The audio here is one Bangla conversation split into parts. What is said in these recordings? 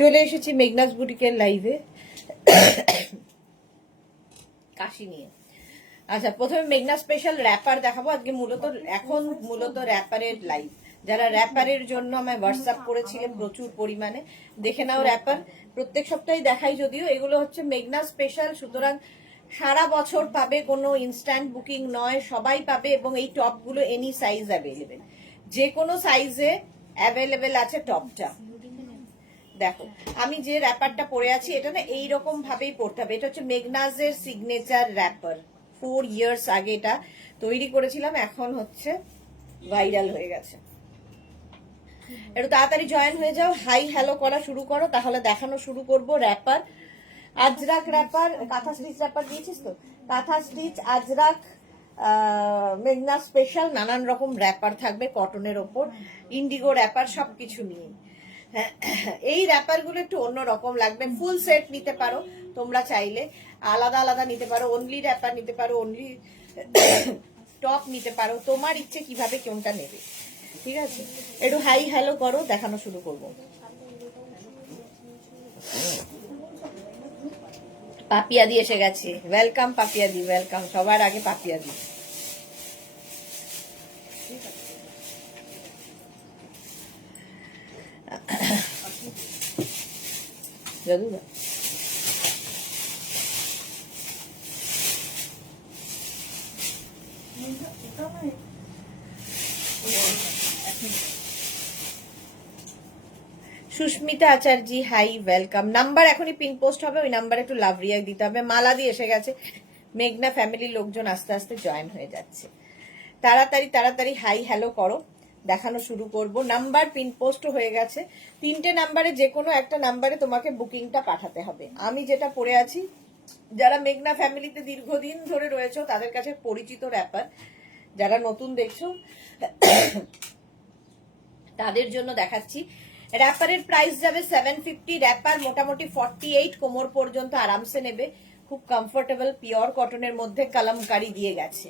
চলে এসেছি মেঘনাস বুটিকের লাইভে কাশি নিয়ে। আচ্ছা, প্রথমে মেঘনা স্পেশাল র্যাপার দেখাবো আজকে। মূলত র্যাপারের লাইভ। যারা র্যাপারের জন্য আমায় হোয়াটসঅ্যাপ করেছিলেন প্রচুর পরিমাণে, দেখে নাও। র্যাপার প্রত্যেক সপ্তাহে দেখাই, যদিও এগুলো হচ্ছে মেঘনা স্পেশাল, সুতরাং সারা বছর পাবে, কোনো ইনস্ট্যান্ট বুকিং নয়, সবাই পাবে। এবং এই টপগুলো এনি সাইজ অ্যাভেলেবেল, যে কোনো সাইজে অ্যাভেলেবেল আছে টপটা। দেখো, আমি যে র্যাপারটা পরে আছি এটা না এইরকম ভাবেই পরতে হবে। এটা হচ্ছে মেঘনাজের সিগনেচার র্যাপার। 4 ইয়ার্স আগে এটা তৈরি করেছিলাম, এখন হচ্ছে ভাইরাল হয়ে গেছে। একটু তাড়াতাড়ি জয়েন হয়ে যাও, হাই হ্যালো করা শুরু করো, তাহলে দেখানো শুরু করব। র্যাপার, আজরাক র্যাপার, কাঁথা স্টিচ র্যাপার দিয়েছিস তো, কাঁথা স্টিচ, আজরাক, মেঘনা স্পেশাল, নানান রকম র্যাপার থাকবে কটনের ওপর, ইন্ডিগো র্যাপার, সবকিছু নিয়ে। এই র্যাপার গুলো একটু অন্যরকম লাগবে। ফুল সেট নিতে পারো তোমরা চাইলে, আলাদা আলাদা নিতে পারো, অনলি র্যাপার নিতে পারো, অনলি টপ নিতে পারো, তোমার ইচ্ছে কিভাবে কোনটা নেবে। ঠিক আছে, একটু হাই হ্যালো করো, দেখানো শুরু করব। পাপিয়াদি এসে গেছে, ওয়েলকাম পাপিয়াদি, ওয়েলকাম। সবার আগে পাপিয়াদি। যদুদা সুস্মিতা আচার্য, হাই, ওয়েলকাম। নাম্বার এখনই পিন পোস্ট হবে, ওই নাম্বারে একটু লাভ রিয়াক্ট দিতে হবে। মালা দিয়ে এসে গেছে, মেঘনা ফ্যামিলির লোকজন আস্তে আস্তে জয়েন হয়ে যাচ্ছে। তাড়াতাড়ি তাড়াতাড়ি হাই হ্যালো করো, দেখানো শুরু করব। নাম্বার পিন পোস্ট হয়ে গেছে, 3টে নাম্বারে যে কোনো একটা নাম্বারে তোমাকে বুকিংটা পাঠাতে হবে। আমি যেটা পরে আছি, যারা মেঘনা ফ্যামিলিতে দীর্ঘদিন ধরে রয়েছে তাদের কাছে পরিচিত র্যাপার, যারা নতুন দেখছো তাদের জন্য দেখাচ্ছি। র্যাপারের প্রাইস যাবে 750। র্যাপার মোটামুটি 48 কোমর পর্যন্ত আরামসে নেবে, খুব কমফোর্টেবল, পিওর কটনের মধ্যে কালামকারি দিয়ে গেছে।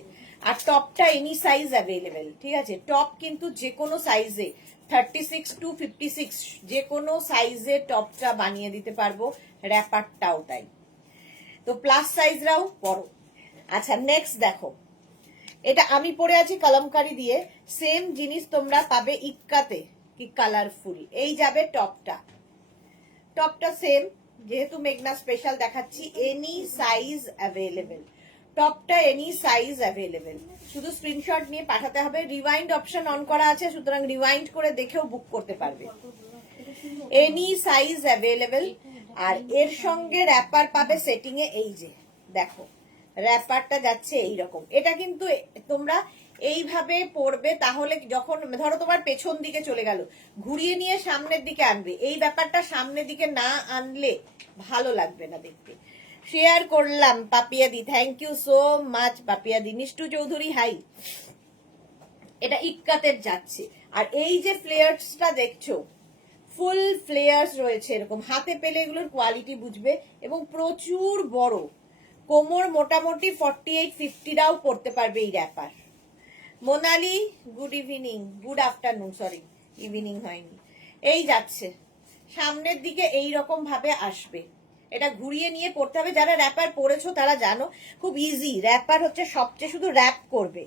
আর টপটা এনি সাইজ অ্যাভেলেবেল, ঠিক আছে। টপ কিন্তু যে কোনো সাইজে 36 to 56 যে কোনো সাইজে টপটা বানিয়ে দিতে পারবো, র্যাপারটাও তাই। তো প্লাস সাইজরাও পরো। আচ্ছা, নেক্সট দেখো, এটা আমি পরে আছি কালামকারি দিয়ে, সেম জিনিস তোমরা পাবে ইক্কাতে, কি কালারফুল। এই যাবে টপটা, টপটা সেম, যেহেতু মেঘনা স্পেশাল দেখাচ্ছি, এনি সাইজ অ্যাভেলেবেল। টপটা এনি সাইজ অ্যাভেলেবেল, শুধু স্ক্রিনশট নিয়ে পাঠাতে হবে। রিওয়াইন্ড অপশন অন করা আছে, সুতরাং রিওয়াইন্ড করে দেখেও বুক করতে পারবে। Any size available. আর এর সঙ্গে র্যাপার পাবে সেটিং এ, এই যে দেখো র্যাপারটা যাচ্ছে এইরকম। এটা কিন্তু তোমরা এইভাবে পরবে, তাহলে যখন ধরো তোমার পেছন দিকে চলে গেল, ঘুরিয়ে নিয়ে সামনের দিকে আনবে। এই ব্যাপারটা সামনের দিকে না আনলে ভালো লাগবে না দেখতে। শেয়ার করলাম পাপিয়াদি, থ্যাংক ইউ সো মাচ পাপিয়াদি। নিষ্টু চৌধুরী, হাই। এটা ইক্কাতের যাচ্ছে। আর এই যে ফ্লেয়ার্সটা দেখছো, ফুল ফ্লেয়ার্স রয়েছে এরকম, হাতে পেলে এগুলোর কোয়ালিটি বুঝবে। এবং প্রচুর বড় কোমর, মোটামুটি 48-50রাও পড়তে পারবে এই wrapper. Monali, good evening, good afternoon, sorry evening হয়নি। এই যাচ্ছে সামনের দিকে, এই রকম ভাবে আসবে। এটা ঘুরিয়ে নিয়ে পড়তে হবে। যারা র্যাপার পরেছো তারা জানো খুব ইজি। র্যাপার হচ্ছে সবচেয়ে, শুধু র্যাপ করবে,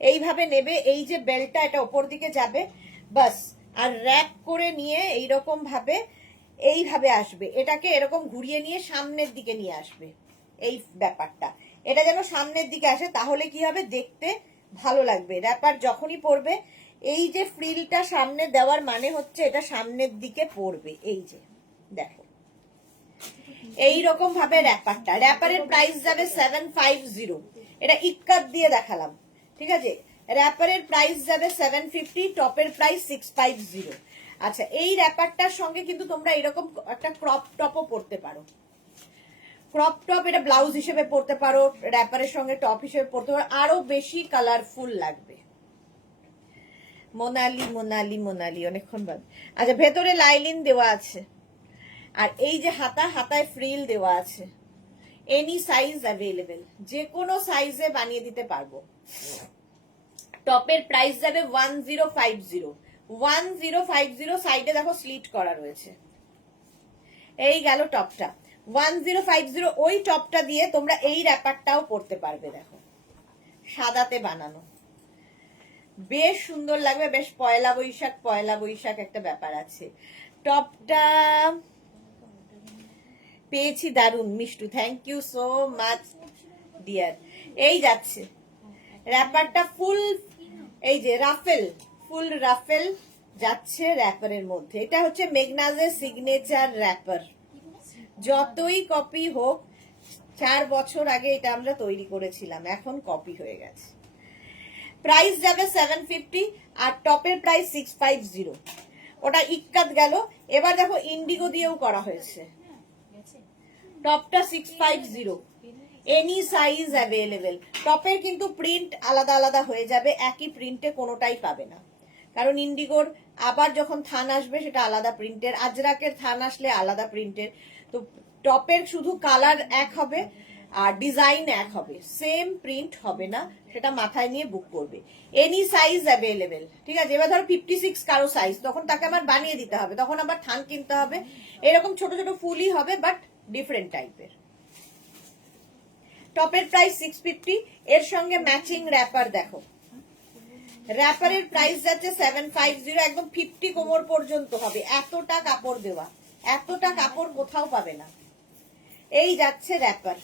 এইভাবে নেবে। এই যে বেল্টটা, এটা ওপর দিকে যাবে, বাস। আর র্যাপ করে নিয়ে এইরকম ভাবে এইভাবে আসবে। এটাকে এরকম ঘুরিয়ে নিয়ে সামনের দিকে নিয়ে আসবে। এই ব্যাপারটা, এটা যেন সামনের দিকে আসে, তাহলে কি হবে, দেখতে ভালো লাগবে। র্যাপার যখনই পরবে, এই যে ফ্রিলটা সামনে দেওয়ার মানে হচ্ছে এটা সামনের দিকে পড়বে। এই যে দেখো এইরকম ভাবে র্যাপারটা। র্যাপারের প্রাইস যাবে 750। এটা ইক্কাত দিয়ে দেখালাম, ঠিক আছে। র্যাপারের প্রাইস যাবে 750, টপের প্রাইস 650। আচ্ছা, এই র্যাপারটার সঙ্গে কিন্তু তোমরা এরকম একটা ক্রপ টপও পরতে পারো। ক্রপ টপ, এটা ব্লাউজ হিসেবে পরতে পারো, র্যাপারের সঙ্গে টপ হিসেবে পরতে পারো, আরো বেশি কালারফুল লাগবে। মোনালি মোনালি মোনালি, অনেকক্ষণ বাদ। আচ্ছা, ভেতরে লাইলিন দেওয়া আছে, আর এই যে হাতা, হাতায় ফ্রিল দেওয়া আছে। এনি সাইজ অ্যাভেলেবেল, যে কোনো সাইজে বানিয়ে দিতে পারবো। টপের প্রাইস যাবে 1050। 1050, সাইডে দেখো স্লিট করা রয়েছে। এই গেল টপটা 1050। ওই টপটা দিয়ে তোমরা এই র্যাপারটাও পরতে পারবে, দেখো সাদাতে বানানো, বেশ সুন্দর লাগবে, বেশ পয়লা বৈশাখ একটা ব্যাপার আছে। টপটা পেয়েছি দারুন Mishtu, thank you so much dear. এই যাচ্ছে র্যাপারটা ফুল, এই যে রাফেল, ফুল রাফেল যাচ্ছে র্যাপারের মধ্যে। এটা হচ্ছে মেগনাজের সিগনেচার র্যাপার, যতই কপি হোক, 4 বছর আগে এটা আমরা তৈরি করেছিলাম, এখন কপি হয়ে গেছে। প্রাইস যাবে 750 আর টপের প্রাইস 650। ওটা ইক্কাত গেল। এবার দেখো ইন্ডিগো দিয়েও করা হয়েছে, টপটা 650, এনি সাইজ অ্যাভেলেবেল। টপের কিন্তু প্রিন্ট আলাদা আলাদা হয়ে যাবে, একই প্রিন্টে কোনোটাই পাবে না, কারণ ইন্ডিগোর আবার যখন থান আসবে সেটা আলাদা প্রিন্টের, আজরাকের থান আসলে আলাদা প্রিন্টের। তো টপের শুধু কালার এক হবে আর ডিজাইন এক হবে, সেম প্রিন্ট হবে না, সেটা মাথায় নিয়ে বুক করবে। এনি সাইজ অ্যাভেলেবেল, ঠিক আছে। এবার ধরো 56 কারো সাইজ, তখন তাকে আমার বানিয়ে দিতে হবে, তখন আবার থান কিনতে হবে। এরকম ছোট ছোট ফুলই হবে, বাট ডিফারেন্ট টাইপের। টপের প্রাইস 650, এর সঙ্গে ম্যাচিং র্যাপার দেখো, র্যাপারের প্রাইস যাচ্ছে 750, একদম 50 কোমর পর্যন্ত হবে, এতটা কাপড় দেওয়া, এতটা কাপড় কোথাও পাবে না। এই যাচ্ছে র্যাপার,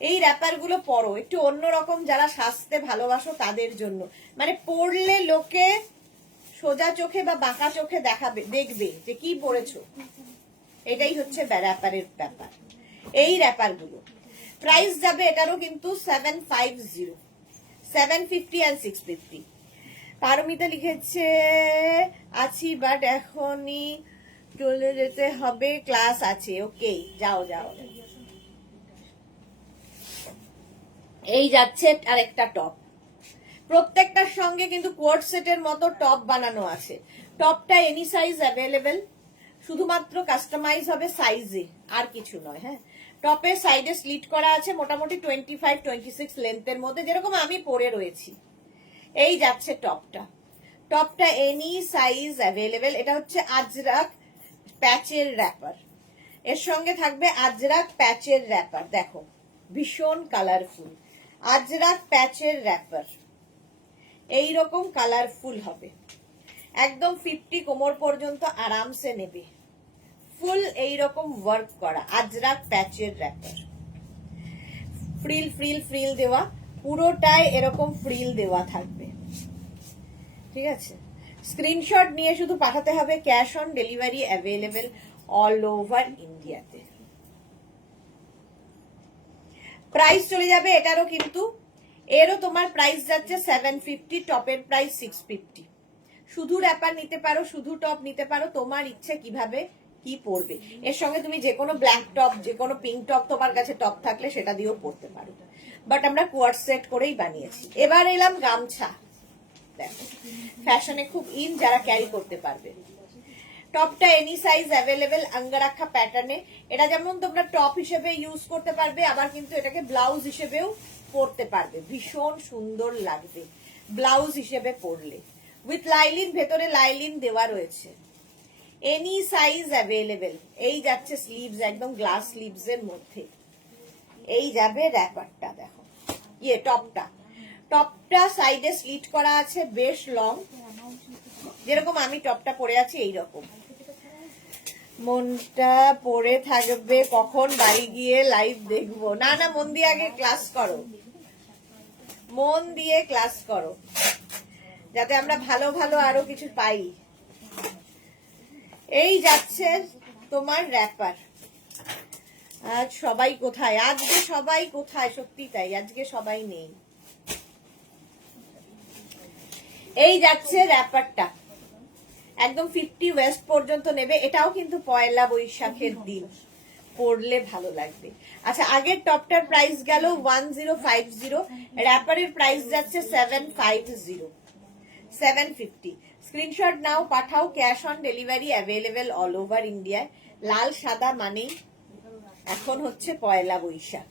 এই র্যাপার গুলো পরো, একটু অন্যরকম, যারা সাজতে ভালোবাসো তাদের জন্য, মানে পরলে লোকে সোজা চোখে বা বাঁকা চোখে দেখাবে, দেখবে যে কি পরেছো, এটাই হচ্ছে র্যাপারের ব্যাপার। এই র্যাপার গুলো প্রাইস যাবে এটারও কিন্তু 750, 750 and 650। পারমিতা লিখেছে আছি বাট এখনই চলে যেতে হবে, ক্লাস আছে। ওকে, যাও যাও। এই যাচ্ছে আরেকটা টপ, প্রত্যেকটার সঙ্গে কিন্তু কোয়ার্ড সেটের মতো টপ বানানো আছে। টপটা এনি সাইজ অ্যাভেলেবেল, শুধুমাত্র কাস্টমাইজ হবে সাইজে, আর কিছু নয়। হ্যাঁ, টপের সাইডে স্লিট করা আছে, মোটামুটি 25-26 লেন্থের মধ্যে, যেরকম আমি পরে রয়েছি। এই যাচ্ছে টপটা, টপটা এনি সাইজ অ্যাভেলেবেল। এটা হচ্ছে আজরাক প্যাচের র্যাপার, এর সঙ্গে থাকবে আজরাক প্যাচের র্যাপার, দেখো ভীষণ কালারফুল। আজরাক প্যাচের র্যাপার এইরকম কালারফুল হবে, একদম 50 কোমর পর্যন্ত আরামসে নেবে, ফুল এইরকম ওয়ার্ক করা আজরাক প্যাচের র্যাপার, ফ্রিল ফ্রিল ফ্রিল দেওয়া, পুরোটাই এরকম ফ্রিল দেওয়া থাকবে, ঠিক আছে। স্ক্রিনশট নিয়ে শুধু পাঠাতে হবে, cash on delivery available all over ইন্ডিয়াতে। প্রাইস চলে যাবে এটারও কিন্তু, এরও তোমার প্রাইস যাচ্ছে 750, টপের প্রাইস 650। শুধু র্যাপার নিতে পারো, শুধু টপ নিতে পারো, তোমার ইচ্ছে কিভাবে কি পরবে। এর সঙ্গে তুমি যে কোনো ব্ল্যাক টপ, যে কোনো পিঙ্ক টপ, তোমার কাছে টপ থাকলে সেটা দিয়েও পরতে পারো, বাট আমরা কোয়ার্ড সেট করেই বানিয়েছি। এবার এলাম গামছা, দেখো ফ্যাশনে খুব ইন, যারা ক্যারি করতে পারবে। টপটা এনি সাইজ অ্যাভেলেবেল, আঙ্গারাখা প্যাটার্নে। এটা যেমন তোমরা টপ হিসেবে ইউজ করতে পারবে, আবার কিন্তু এটাকে ব্লাউজ হিসেবেও পরতে পারবে, ভীষণ সুন্দর লাগবে ব্লাউজ হিসেবে পরলে। উইথ লাইলিন, ভেতরে লাইলিন দেওয়া রয়েছে, এনি সাইজ অ্যাভেলেবেল। এই যাচ্ছে স্লিভস, একদম গ্লাস স্লিভস এর মধ্যে। এই যাবে র্যাপারটা, দেখো ইয়ে টপটা, টপটা সাইডে স্লিট করা আছে, বেশ লং, যেরকম আমি টপটা পরে আছি এইরকম। মনটা পড়ে থাকবে কখন বাড়ি গিয়ে লাইভ দেখবো। না না, মন দিয়ে আগে ক্লাস করো, মন দিয়ে ক্লাস করো, যাতে আমরা ভালো ভালো আরো কিছু পাই। এই যাচ্ছে তোমার র্যাপার। আজ সবাই কোথায়, আজকে সবাই কোথায়, সত্যি তাই, আজকে সবাই নেই। এই যাচ্ছে র্যাপারটা, একদম 50 ওয়েস্ট পর্যন্ত নেবে, এটাও কিন্তু পয়লা বৈশাখের দিন পরলে ভালো লাগবে। আচ্ছা, আগের টপটার প্রাইস গেল 1050, র্যাপারের প্রাইস যাচ্ছে 750, 750। স্ক্রিনশট নাও, পাঠাও, cash on delivery available all over ইন্ডিয়ায়। লাল সাদা মানেই এখন হচ্ছে পয়লা বৈশাখ।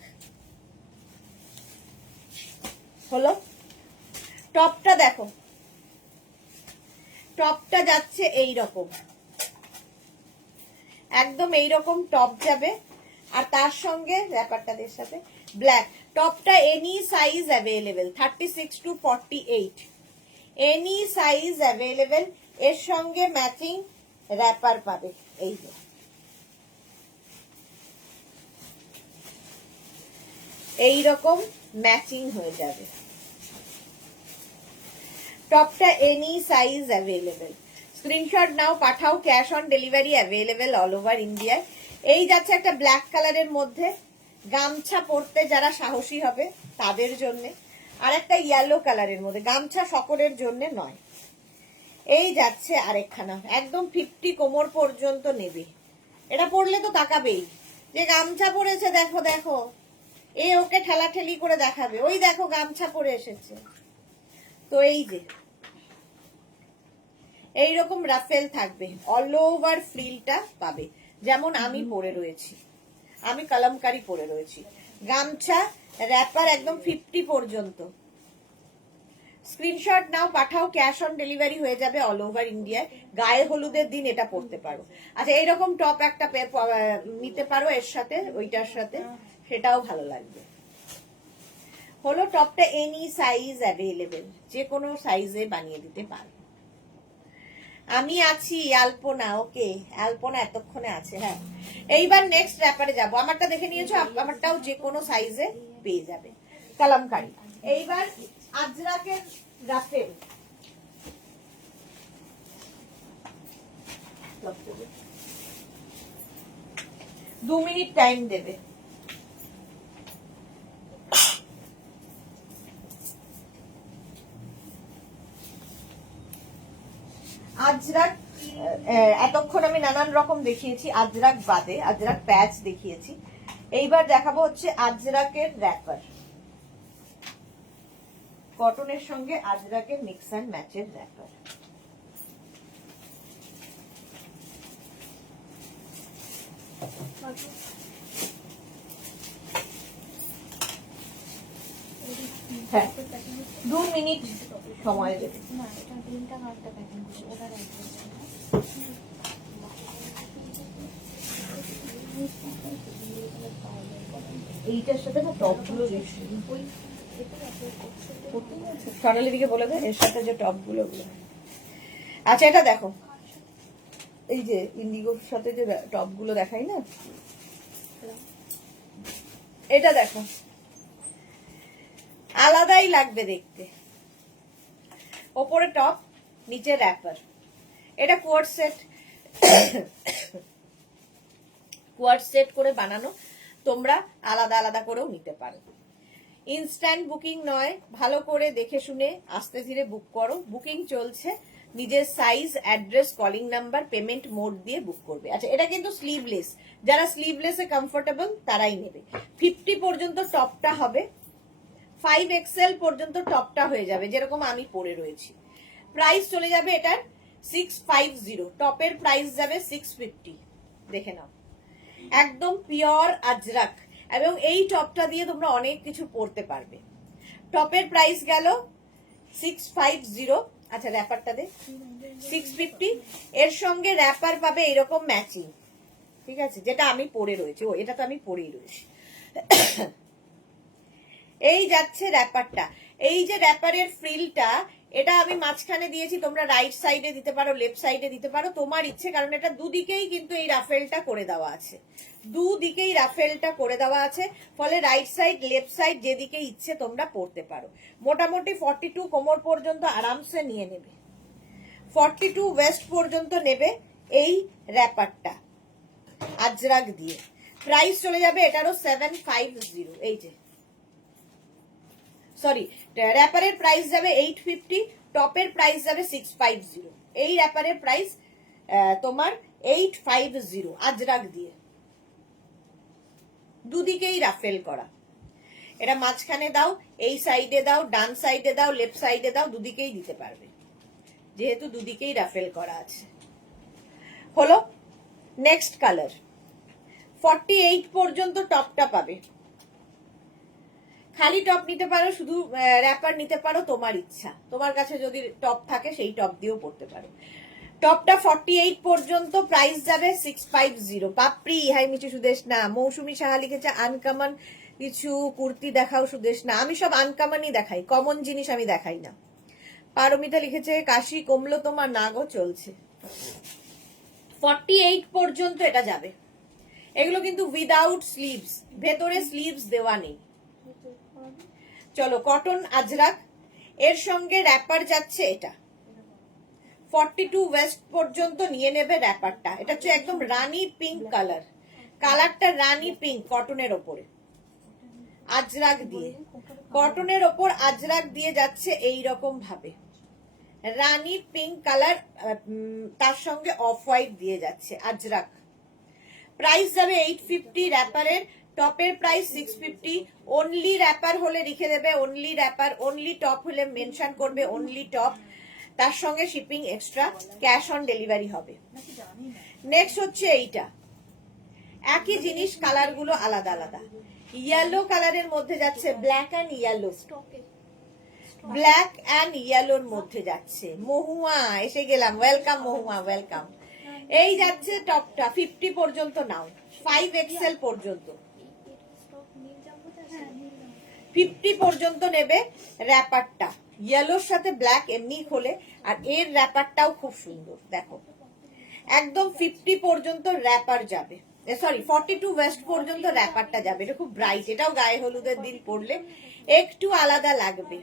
হলো, টপটা দেখো, টপটা যাচ্ছে এই রকম, একদম এইরকম টপ যাবে, আর তার সঙ্গে র্যাপারটাদের সাথে ব্ল্যাক। টপটা any size available, 36 to 48, any size available. এর সঙ্গে ম্যাচিং র্যাপার পাবে, এই যে এইরকম ম্যাচিং হয়ে যাবে। টপটা এনি সাইজ অ্যাভেলেবেল। স্ক্রিনশট নাও, পাঠাও, cash on delivery available all over ইন্ডিয়ায়। এই যাচ্ছে একটা ব্ল্যাক কালারের মধ্যে, গামছা পরতে যারা সাহসী হবে তাদের জন্য। আর একটা ইয়েলো কালারের মধ্যে, গামছা সকলের জন্য নয়। এই যাচ্ছে আরেকখানা, একদম 50 কোমর পর্যন্ত নেবে। এটা পরলে তো তাকাবেই যে গামছা পরেছে, দেখো দেখো, এ ওকে ঠেলাঠেলি করে দেখাবে, ওই দেখো গামছা পরে এসেছে। তো এই যে এইরকম রাফেল থাকবে, অল ওভার ফ্রিলটা পাবে, যেমন আমি পরে রয়েছি, আমি কলমকারি পরে রয়েছি। গামছা র্যাপার একদম 50 পর্যন্ত। স্ক্রিনশট নাও, পাঠাও, ক্যাশ অন ডেলিভারি হয়ে যাবে অল ওভার ইন্ডিয়ায়। গায়ে হলুদের দিন এটা পরতে পারো। আচ্ছা, এইরকম টপ একটা নিতে পারো এর সাথে, ওইটার সাথে, সেটাও ভালো লাগবে। হলো টপটা এনি সাইজ অ্যাভেলেবেল, যে কোনো সাইজে বানিয়ে দিতে পারো। আমি আছি আলপনা, ওকে আলপনা এতক্ষণে আছে। হ্যাঁ, এইবার নেক্সট র্যাপারে যাবো। আমারটা দেখে নিয়েছো, আমারটাও যে কোনো সাইজে পেয়ে যাবে, কালামকারী। এইবার আজরাকের রাফেল, 2 মিনিট টাইম দেবে। আজরাক এতক্ষণ আমি নানান রকম দেখিয়েছি, আজরাক বাদে আজরাক প্যাচ দেখিয়েছি। এইবার দেখাবো হচ্ছে আজরাকের র্যাপার, কটনের সঙ্গে আজরাকের মিক্স অ্যান্ড ম্যাচের র্যাপার। হ্যাঁ, 2 মিনিট সময় দেবে। এইটার সাথে না টপগুলো বেশি, সোনালি দিকে বলে দেয় এর সাথে যে টপগুলো। আচ্ছা, এটা দেখো, এই যে ইন্ডিগোর সাথে যে টপগুলো দেখাই না, এটা দেখো, আলাদাই লাগবে দেখতে। ওপরে টপ, নিচে র্যাপার। এটা কোয়ার্ড সেট করে বানানো, তোমরা আলাদা আলাদা করেও নিতে পারো। ইনস্ট্যান্ট বুকিং নয়, ভালো করে দেখে শুনে আস্তে ধীরে বুক করো। বুকিং চলছে, নিজের size, address, calling number, payment mode দিয়ে বুক করবে। আচ্ছা, এটা কিন্তু স্লিভলেস, যারা স্লিভলেসে কমফোর্টেবল তারাই নেবে। 50 পর্যন্ত টপটা হবে, 5XL পর্যন্ত টপটা হয়ে যাবে, যেরকম আমি পরে রয়েছি। প্রাইস চলে যাবে এটার 650, টপের প্রাইস যাবে 650। দেখে নাও, একদম পিওর আজরাক, এবং এই টপটা দিয়ে তোমরা অনেক কিছু পরতে পারবে। টপের প্রাইস গেল 650। আচ্ছা, র্যাপারটা দে 650। এর সঙ্গে র্যাপার পাবে এরকম ম্যাচিং, ঠিক আছে, যেটা আমি পরে রয়েছি। ও, এটা তো আমি পরেই রয়েছি। এই যাচ্ছে র্যাপারটা। এই যে র্যাপারের ফ্রিলটা, এটা আমি মাঝখানে দিয়েছি, তোমরা রাইট সাইডে দিতে পারো, লেফট সাইডে দিতে পারো, তোমার ইচ্ছে। কারণ এটা দুদিকেই কিন্তু এই রাফেলটা করে দেওয়া আছে, দুদিকেই রাফেলটা করে দেওয়া আছে, ফলে রাইট সাইড লেফট সাইড যেদিকে ইচ্ছে তোমরা পড়তে পারো। মোটামুটি 42 কোমর পর্যন্ত আরামসে নিয়ে নেবে, 42 ওয়েস্ট পর্যন্ত নেবে এই র্যাপারটা আজরাক দিয়ে। প্রাইস চলে যাবে এটারও 750। এই যে, সরি, র্যাপারের প্রাইস যাবে 850, টপের প্রাইস যাবে 650। এই র্যাপারের প্রাইস তোমার 850 আজরাক দিয়ে, দুদিকেই রাফেল করা। এটা মাঝখানে দাও, এই সাইডে দাও, ডান সাইডে দাও, লেফট সাইডে দাও, দুদিকেই দিতে পারবে, যেহেতু দুদিকেই রাফেল করা আছে। হলো নেক্সট কালার, 48 পর্যন্ত টপটা পাবে। খালি টপ নিতে পারো, শুধু র্যাপার নিতে পারো, তোমার ইচ্ছা। তোমার কাছে যদি টপ থাকে সেই টপ দিয়েও পরতে পারো। টপটা 48 পর্যন্ত, প্রাইস যাবে 650। পাপড়ি হাই মিঠু সুদেশ না। মৌসুমী সাহা লিখেছে আনকমন কিছু কুর্তি দেখাও সুদেশ না। আমি সব আনকমনই দেখাই, কমন জিনিস আমি দেখাই না। পারমিতা লিখেছে কাশি কমলো তোমার? না গো, চলছে। 48 পর্যন্ত এটা যাবে। এগুলো কিন্তু উইদাউট স্লিভস, ভেতরে স্লিভস দেওয়া নেই। চলো কটন আজরাক, এর সঙ্গে র্যাপার যাচ্ছে এটা। 42 ওয়েস্ট পর্যন্ত নিয়ে নেবে র্যাপারটা। এটা হচ্ছে একদম রানী পিঙ্ক কালার, কালারটা রানী পিঙ্ক, কটনের ওপরে আজরাক দিয়ে, কটনের ওপর আজরাক দিয়ে যাচ্ছে এই রকম ভাবে, রানী পিঙ্ক কালার, তার সঙ্গে অফ হোয়াইট দিয়ে যাচ্ছে আজরাক। প্রাইস যাবে 850। র্যাপারের টপের প্রাইস 650। অনলি র্যাপার হলে লিখে দেবে অনলি র্যাপার, অনলি টপ হলে মেনশন করবে অনলি টপ, তার সঙ্গে shipping extra, cash on delivery হবে। নেক্সট হচ্ছে এইটা, একই জিনিস, কালার গুলো আলাদা আলাদা। ইয়েলো কালারের মধ্যে যাচ্ছে, black and yellow, black and ইয়েলোর মধ্যে যাচ্ছে। মহুয়া এসে গেলাম, ওয়েলকাম মহুয়া, ওয়েলকাম। এই যাচ্ছে টপটা 50 পর্যন্ত নাও, 5 এক্সেল পর্যন্ত 50 পর্যন্ত নেবে। র্যাপারটা ইয়েলোর সাথে ব্ল্যাক এমনি খোলে, আর এর র্যাপারটাও খুব সুন্দর, দেখো একদম 50 পর্যন্ত র্যাপার যাবে, সরি 42 ওয়েস্ট পর্যন্ত র্যাপারটা যাবে। এটা খুব ব্রাইট, এটাও গায়ে হলুদের দিন পরলে একটু আলাদা লাগবে।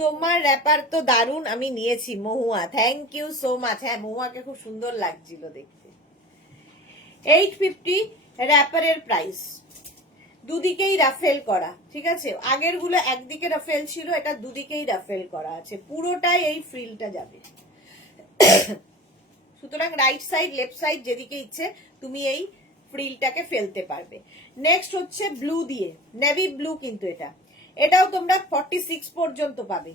তোমার র্যাপার তো দারুন, আমি নিয়েছি মহুয়া, থ্যাংক ইউ সো মাচ। হ্যাঁ, মহুয়াকে খুব সুন্দর লাগছিল দেখতে। 850 র্যাপারের প্রাইস, দুদিকেই রাফেল করা, ঠিক আছে? আগের গুলো একদিকে রাফেল ছিল, এটা দুদিকেই রাফেল করা আছে, পুরোটাই এই ফ্রিলটা যাবে। সুতরাং রাইট সাইড লেফট সাইড যেদিকে ইচ্ছে তুমি এই ফ্রিলটাকে ফেলতে পারবে। নেক্সট হচ্ছে ব্লু দিয়ে, নেভি ব্লু, কিন্তু এটাও তোমরা 46 পর্যন্ত পাবে।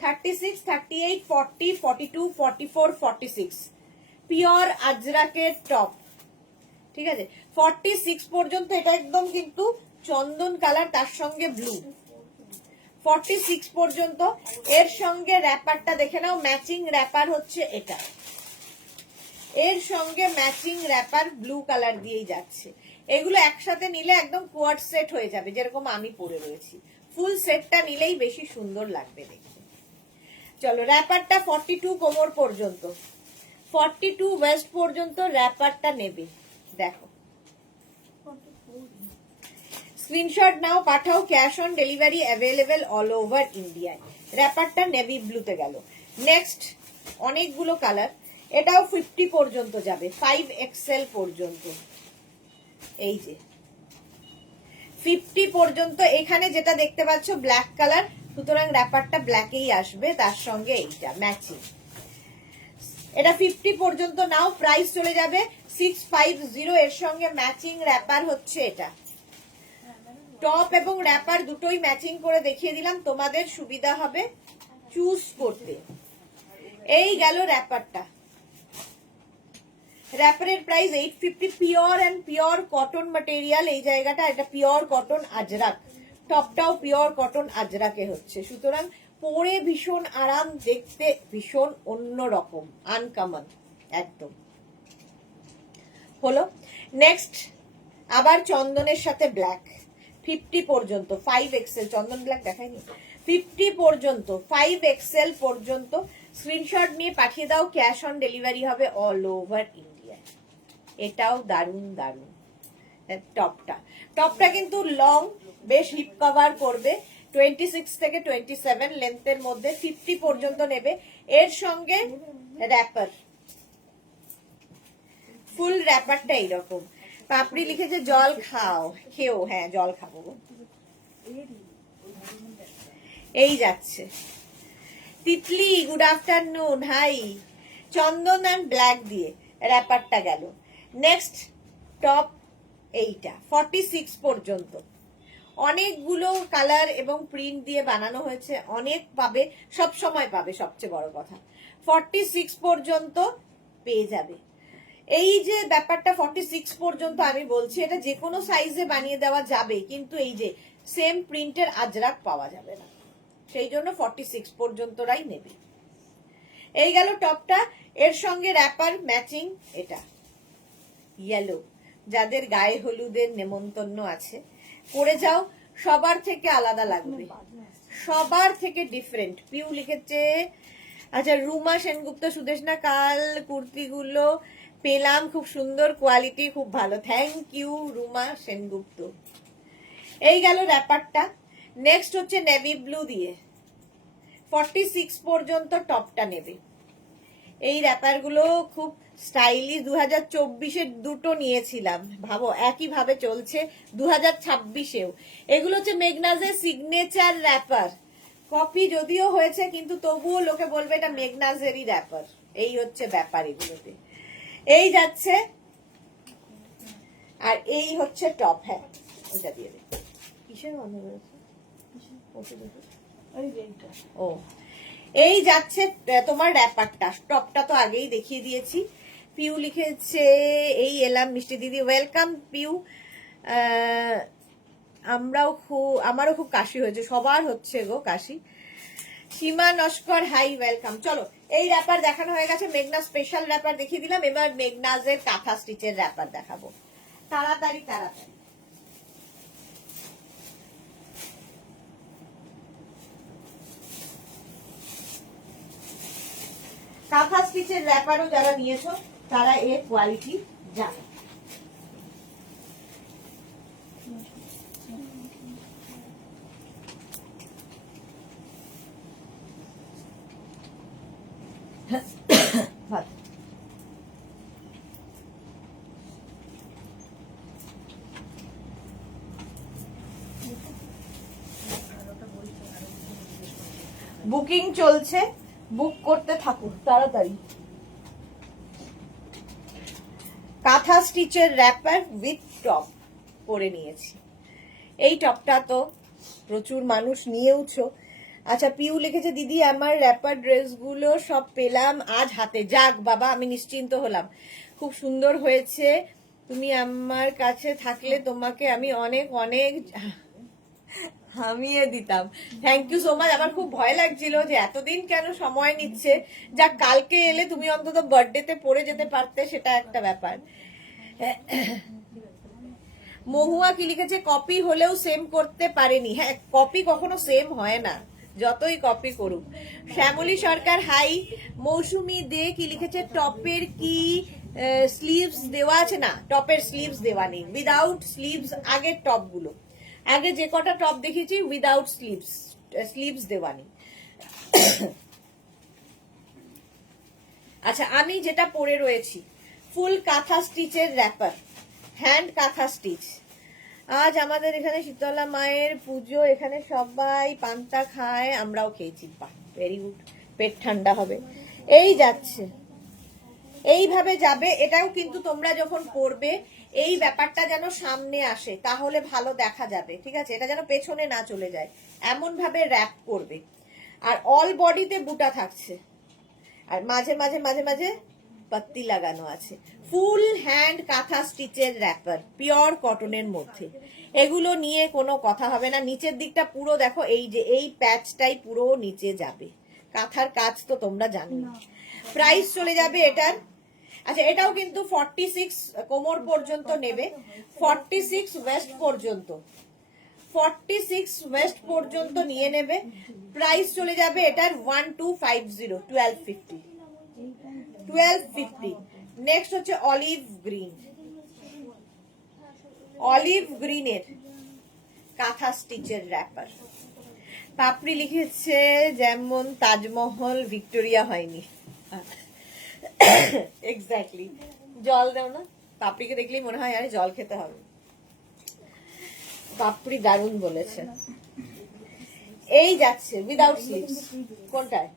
36, 38, 40, 42, 44, 46 পিওর আজরাকের টপ, ঠিক আছে? 46 পর্যন্ত এটা একদম কিন্তু চন্দন কালার, তার সঙ্গে ব্লু। 46 পর্যন্ত, এর সঙ্গে র্যাপারটা দেখে নাও, ম্যাচিং র্যাপার হচ্ছে এটা, এর সঙ্গে ম্যাচিং র্যাপার ব্লু কালার দিয়েই যাচ্ছে। এগুলো একসাথে নিলে একদম কোয়াড সেট হয়ে যাবে, যেরকম আমি পরে রয়েছি। ফুল সেটটা নিলেই বেশি সুন্দর লাগবে দেখতে। চলো র্যাপারটা 42 কোমর পর্যন্ত, 42 ওয়েস্ট পর্যন্ত র্যাপারটা নেবে। দেখো স্ক্রিনশট নাও, পাঠাও, cash on delivery available all over ইন্ডিয়ায়। র্যাপারটা নেভি ব্লুতে গেল। নেক্সট অনেকগুলো কালার, এটাও 50 পর্যন্ত যাবে, 5 এক্সেল পর্যন্ত। এই যে 50 পর্যন্ত, এখানে যেটা দেখতে পাচ্ছ ব্ল্যাক কালার, সুতরাং র্যাপারটা ব্ল্যাকেই আসবে, তার সঙ্গে এইটা ম্যাচিং। এটা 50 পর্যন্ত নাও, প্রাইস চলে যাবে 650। এর সঙ্গে ম্যাচিং র্যাপার হচ্ছে এটা। টপ এবং র্যাপার দুটোই ম্যাচিং করে দেখিয়ে দিলাম, তোমাদের সুবিধা হবে চুজ করতে। এই গেল র্যাপারটা। র্যাপারের price 850, pure and pure cotton material এই জায়গাটা, এটা পিওর কটন আজরাক, টপটাও পিওর কটন আজরাকে হচ্ছে, সুতরাং পরে ভীষণ আরাম, দেখতে ভীষণ অন্যরকম, আনকমন একদম হলো। নেক্সট আবার চন্দনের সাথে ব্ল্যাক, 50 পর্যন্ত, 5 এক্সেল, চন্দন ব্ল্যাক দেখাইনি, 50 পর্যন্ত, 5 এক্সেল পর্যন্ত। স্ক্রিনশট নিয়ে পাঠিয়ে দাও, ক্যাশ অন ডেলিভারি হবে অল ওভার ইন্ডিয়া। এটাও দারুন দারুন। টপটা কিন্তু লং, বেশ হিপ কভার করবে, 26 থেকে 27 লেন্থের মধ্যে, 50 পর্যন্ত নেবে। এর সঙ্গে র্যাপার, ফুল র্যাপারটা এইরকম। পাপড়ি লিখেছে জল খাও, খেও, হ্যাঁ জল খাবো। এই যাচ্ছে তিতলি, গুড আফটারনুন, হাই। চন্দন অ্যান্ড ব্ল্যাক দিয়ে র্যাপারটা গেল। নেক্সট টপ এইটা 46 পর্যন্ত, অনেকগুলো কালার এবং প্রিন্ট দিয়ে বানানো হয়েছে, অনেক পাবে, সব সময় পাবে, সবচেয়ে বড় কথা 46 পর্যন্ত পেয়ে যাবে। এই যে ব্যাপারটা 46 পর্যন্ত আমি বলছি, এটা যে কোনো সাইজে বানিয়ে দেওয়া যাবে, কিন্তু এই যে সেম প্রিন্টের আজরাক পাওয়া যাবে না, সেই জন্য 46 পর্যন্তরাই নেবে। এই গেল টপটা। এর সঙ্গে র্যাপার ম্যাচিং এটা ইয়েলো, যাদের গায়ে হলুদের নেমন্তন্ন আছে পরে যাও, সবার থেকে আলাদা লাগবে, সবার থেকে ডিফারেন্ট। পিউ লিখেছে। আচ্ছা, রুমা সেনগুপ্ত, সুদেশনা, কাল কুর্তিগুলো পেলাম, খুব সুন্দর কোয়ালিটি, খুব ভালো, থ্যাংক ইউ রুমা সেনগুপ্ত। এই গেল র্যাপারটা। নেক্সট হচ্ছে নেভি ব্লু দিয়ে 46 পর্যন্ত টপটা নেবে। এই র্যাপার গুলো খুব স্টাইলিশ, 2024-এর দুটো নিয়েছিলাম, ভাবো একই ভাবে চলছে 2026-এও। এগুলো হচ্ছে মেগনাজের সিগনেচার র্যাপার, কপি যদিও হয়েছে কিন্তু তবুও লোকে বলবে এটা মেগনাজেরই র্যাপার। এই হচ্ছে ব্যাপার এগুলোতে। এই যাচ্ছে, আর এই হচ্ছে টপ। হ্যাঁ, ওটা দিয়ে দে। কিসের বন্ধ হয়েছে? ও, এই যাচ্ছে তোমার র্যাপারটা। টপটা তো আগেই দেখিয়ে দিয়েছি। পিউ লিখেছে, এই এলাম মিষ্টি দিদি, ওয়েলকাম পিউ। আমারও খুব কাশি হয়েছে, সবার হচ্ছে গো কাশি। সীমা নস্কর, হাই, ওয়েলকাম। চলো, এই র্যাপার দেখানো হয়ে গেছে, মেঘনাজ স্পেশাল র্যাপার দেখিয়ে দিলাম। এবার মেঘনাজের কাঁথা স্টিচের র্যাপার দেখাবো। তাড়াতাড়ি তাড়াতাড়ি। কাঁথা স্টিচের র্যাপারও যারা নিয়েছো তারা এর কোয়ালিটি জানে। বুকিং চলছে, বুক করতে থাকুন তাড়াতাড়ি। কাঁথা স্টিচের র্যাপার উইথ টপ পরে নিয়েছি। এই টপটা তো প্রচুর মানুষ নিয়েওছো। আচ্ছা, পিউ লিখেছে, দিদি আমার র্যাপার ড্রেসগুলো সব পেলাম আজ হাতে, যাক বাবা আমি নিশ্চিন্ত হলাম, খুব সুন্দর হয়েছে। তুমি আমার কাছে থাকলে তোমাকে আমি অনেক অনেক হামিয়ে দিতাম। Thank you so much. আমার খুব ভয় লাগছিল যে এতদিন কেন সময় নিচ্ছে, যা কালকে এলে তুমি অন্তত বার্থডেতে পরে যেতে পারতে, সেটা একটা ব্যাপার। মহুয়া কি লিখেছে, কপি হলেও সেম করতে পারেনি। হ্যাঁ, কপি কখনো সেম হয় না, যতই কপি করুক। শ্যামলী সরকার, হাই। মৌসুমী দে কি লিখেছে, টপের কি স্লিভস দেওয়া আছে? না, টপের স্লিভস দেওয়া নেই, উইদাউট স্লিভস। আগের টপ গুলো, আগে যে কটা টপ দেখেছি উইদাউট স্লিভস, স্লিভস দেওয়া নেই। আচ্ছা, আমি যেটা পরে রয়েছি ফুল কাঁথা স্টিচের র্যাপার, হ্যান্ড কাঁথা স্টিচ। আজ আমাদের এখানে শীতলা মায়ের পুজো, এখানে সবাই পান্তা খায়, আমরাও খেয়েছি। বাহ, ভেরি গুড, পেট ঠান্ডা হবে। এই যাচ্ছে, এইভাবে যাবে। এটাও কিন্তু তোমরা যখন পরবে এই ব্যাপারটা যেন সামনে আসে, তাহলে ভালো দেখা যাবে, ঠিক আছে? এটা যেন পেছনে না চলে যায়, এমন ভাবে র্যাপ করবে। আর অল বডিতে বুটা থাকছে, আর মাঝে মাঝে মাঝে মাঝে পাত্তি লাগানো আছে। ফুল হ্যান্ড কাঁথা স্টিচের র্যাপার, পিওর কটনের মধ্যে। এগুলো নিয়ে কোনো কথা হবে না। নিচের দিকটা পুরো দেখো, এই যে এই প্যাচটাই পুরো নিচে যাবে। কাঁথার কাজ তো তোমরা জানো। প্রাইস চলে যাবে এটার, আচ্ছা এটাও কিন্তু 46 কোমর পর্যন্ত নেবে, 46 ওয়েস্ট পর্যন্ত, 46 ওয়েস্ট পর্যন্ত নিয়ে নেবে। প্রাইস চলে যাবে এটার 1250, 1250, 1250। নেক্সট হচ্ছে অলিভ গ্রিন, অলিভ গ্রিনের কাঁথা স্টিচের র্যাপার। পাপড়ি লিখেছে, যেমন তাজমহল ভিক্টোরিয়া হয়নি। এক্স্যাক্টলি, জল দাও না, পাপড়িকে দেখলেই মনে হয় আরে জল খেতে হবে। পাপড়ি দারুণ বলেছে। এই যাচ্ছে উইদাউট স্লিভস, কোনটায়?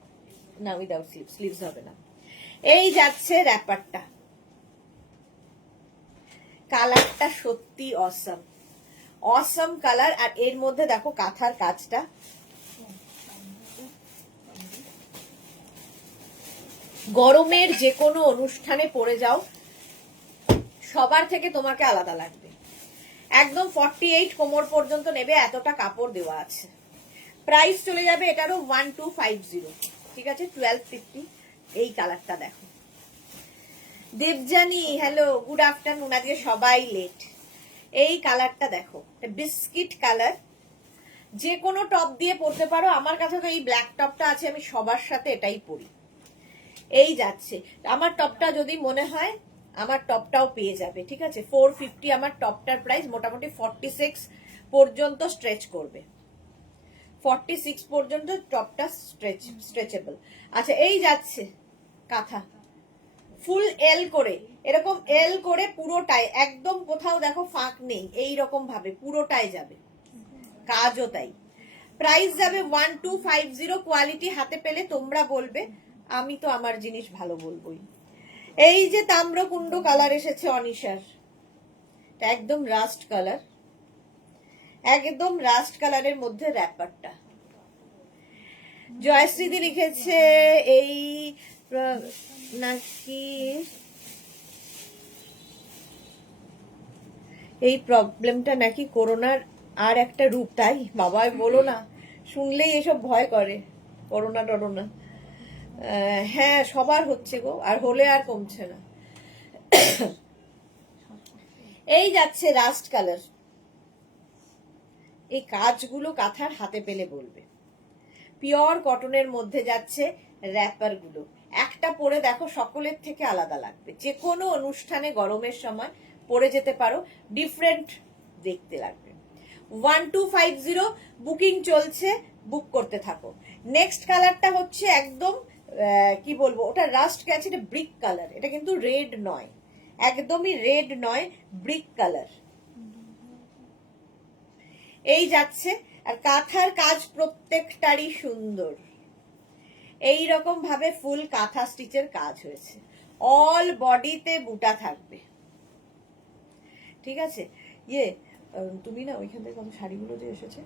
না, উইদাউট স্লিভস, স্লিভস হবে না। এই যাচ্ছে র্যাপারটা, কালারটা সত্যি অসম, অসম কালার। আর এর মধ্যে দেখো কাঁথার কাজটা, গরমের যে কোনো অনুষ্ঠানে পরে যাও, সবার থেকে তোমাকে আলাদা লাগবে। একদম 48 কোমর পর্যন্ত নেবে, এতটা কাপড় দেওয়া আছে। প্রাইস চলে যাবে এটারও 1250, ঠিক আছে, 1250। এই কালারটা দেখো, দেবজানি হ্যালো, গুড আফটারনুন। আজকে সবাই লেট। এই কালারটা দেখো, বিস্কিট কালার, যে কোনো টপ দিয়ে পরতে পারো। আমার কাছে তো এই ব্ল্যাক টপটা আছে, আমি সবার সাথে এটাই পরি। এই যাচ্ছে আমার টপটা, যদি মনে হয় আমার টপটাও পেয়ে যাবে, ঠিক আছে। 450 আমার টপটার প্রাইস, মোটামুটি 46 পর্যন্ত স্ট্রেচ করবে, 46 পর্যন্ত টপটা স্ট্রেচেবল। আচ্ছা, এই যাচ্ছে কাঁথা, ফুল এল করে, এরকম এল করে পুরোটাই, একদম কোথাও দেখো ফাঁক নেই, এই রকম ভাবে পুরোটাই যাবে, কাজও তাই। প্রাইস যাবে 1250। কোয়ালিটি হাতে পেলে তোমরা বলবে, আমি তো আমার জিনিস ভালো বলবোই। এই যে তাম্রকুণ্ড কালার এসেছে অনিশার, একদম রাস্ট কালার, একদম রাস্ট কালারের মধ্যে র্যাপারটা। জয়শ্রীদি লিখেছে এই নাকি এই প্রবলেমটা নাকি করোনার আর একটা রূপ, তাই? বাবাই বলো না, শুনলেই এসব ভয় করে, করোনা টরোনা। হ্যাঁ, সবার হচ্ছে গো, আর হলে আর কমছে না। এই যাচ্ছে রাস্ট কালার, এই কাজগুলো কাঁথার হাতে পেলে বলবে। পিওর কটনের মধ্যে যাচ্ছে র্যাপার গুলো, একটা পরে দেখো সকলের থেকে আলাদা লাগবে, যে কোনো অনুষ্ঠানে গরমের সময় পরে যেতে পারো, ডিফারেন্ট দেখতে লাগবে। 1250 বুকিং চলছে, বুক করতে থাকো। নেক্সট কালারটা হচ্ছে একদম কি বলবো, ওটা রাস্ট গেছে, এটা ব্রিক কালার, এটা কিন্তু রেড নয়, একদমই রেড নয়, ব্রিক কালার। এই যাচ্ছে, আর কাঁথার কাজ প্রত্যেকটারই সুন্দর, এই রকম ভাবে ফুল কাঁথা স্টিচের কাজ হয়েছে, অল বডিতে বুটা থাকবে, ঠিক আছে। ইয়ে তুমি না ওইখান থেকে কত শাড়িগুলো যে এসেছে,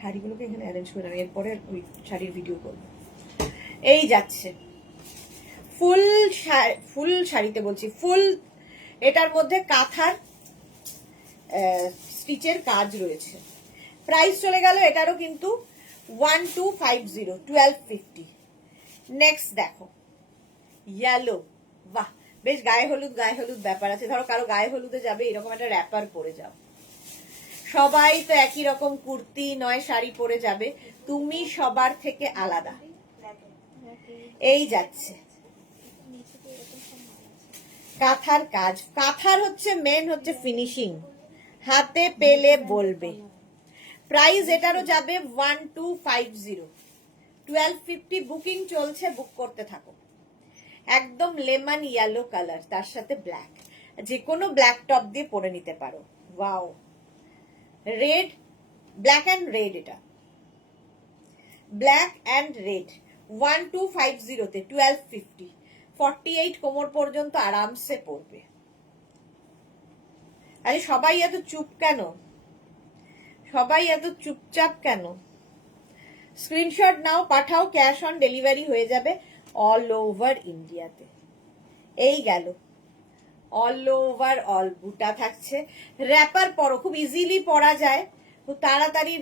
শাড়িগুলোকে এখানে অ্যারেঞ্জ করে নাও, এরপরে ওই শাড়ির ভিডিও করবো। এই যাচ্ছে ফুল ফুল শাড়িতে বলছি, ফুল, এটার মধ্যে কাঁথার স্টিচের কাজ রয়েছে। প্রাইস চলে গেল এটারও কিন্তু 1250, 1250। নেক্সট দেখো ইয়েলো, বাহ, বেশ গায়ে হলুদ ব্যাপার আছে। ধরো কারো গায়ে হলুদে যাবে, এরকম একটা র্যাপার পরে যাও। সবাই তো একই রকম কুর্তি নয় শাড়ি পরে যাবে, তুমি সবার থেকে আলাদা। এই যাচ্ছে কাঁথার কাজ, কাঁথার হচ্ছে মেন হচ্ছে ফিনিশিং, হাতে পেলে বলবে। প্রাইস এটারও যাবে 1250, 1250 বুকিং চলছে, বুক করতে থাকো। একদম লেমন ইয়েলো কালার, তার সাথে ব্ল্যাক, যে কোনো ব্ল্যাক টপ দিয়ে পরে নিতে পারো। Wow, red, black and red, এটা ব্ল্যাক অ্যান্ড রেড। 1250 তে 1250, 48 কোমর পর্যন্ত আরামসে পরবে। আরে সবাই এত চুপ কেন, সবাই এত চুপচাপ কেন? স্ক্রিনশট নাও, পাঠাও, ক্যাশ অন ডেলিভারি হয়ে যাবে অল ওভার ইন্ডিয়াতে। এই গেল অল ওভার, অল বুটা থাকছে, র্যাপার পরো, খুব ইজিলি পরা যায়, খুব তাড়াতাড়ি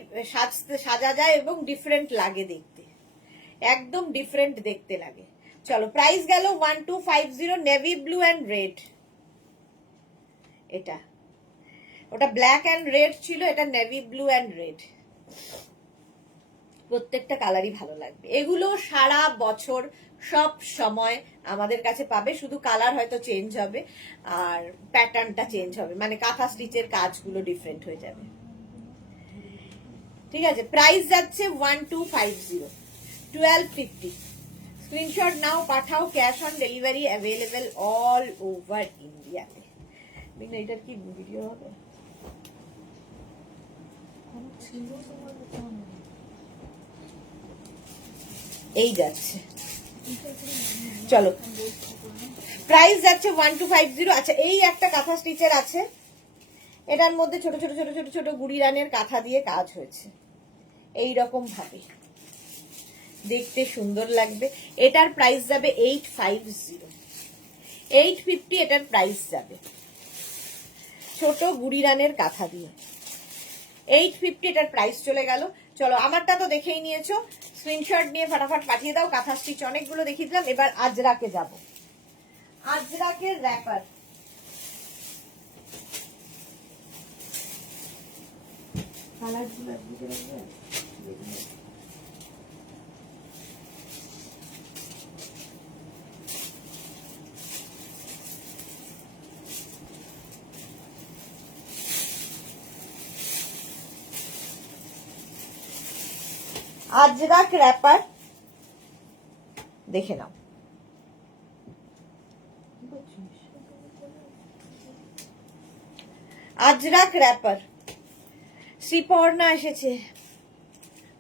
সাজা যায় এবং ডিফারেন্ট লাগে দেখতে, একদম ডিফারেন্ট দেখতে লাগে। চলো, প্রাইস গেল 1250, নেভি ব্লু অ্যান্ড রেড। এটা, ওটা ব্ল্যাক অ্যান্ড রেড ছিল, এটা নেভি ব্লু অ্যান্ড রেড। প্রত্যেকটা কালারই ভালো লাগবে, এগুলো সারা বছর সব সময় আমাদের কাছে পাবে, শুধু কালার হয়তো চেঞ্জ হবে আর প্যাটার্নটা চেঞ্জ হবে, মানে কাঁথা স্টিচের কাজগুলো ডিফারেন্ট হয়ে যাবে, ঠিক আছে। প্রাইস যাচ্ছে 1250, 1250। স্ক্রিনশট নাও, পাঠাও, cash on delivery available all over ইন্ডিয়াতে। এটার কি ভিডিও হবে? এই যাচ্ছে, চলো প্রাইস যাচ্ছে 1250। আচ্ছা, এই একটা কাঁথা স্টিচের আছে, এটার মধ্যে ছোট ছোট ছোট ছোট ছোট গুড়ি রানের কাঁথা দিয়ে কাজ হয়েছে, এই রকম ভাবে দেখতে সুন্দর লাগবে। এটার প্রাইস যাবে 850, 850 এটার প্রাইস যাবে, ছোট গুড়ি রানের কাঁথা দিয়ে 850 এটার প্রাইস চলে গেল। চলো, আমারটা তো দেখেই নিয়েছো, স্ক্রিনশট নিয়ে ফটাফট পাঠিয়ে দাও। কাঁথা স্টিচ অনেকগুলো দেখিয়ে দিলাম, এবার আজরাকে যাব। আজরাকের র্যাপার, আজরাক র্যাপার দেখে নাও। আজরাক র্যাপার, শ্রীপর্ণা এসেছে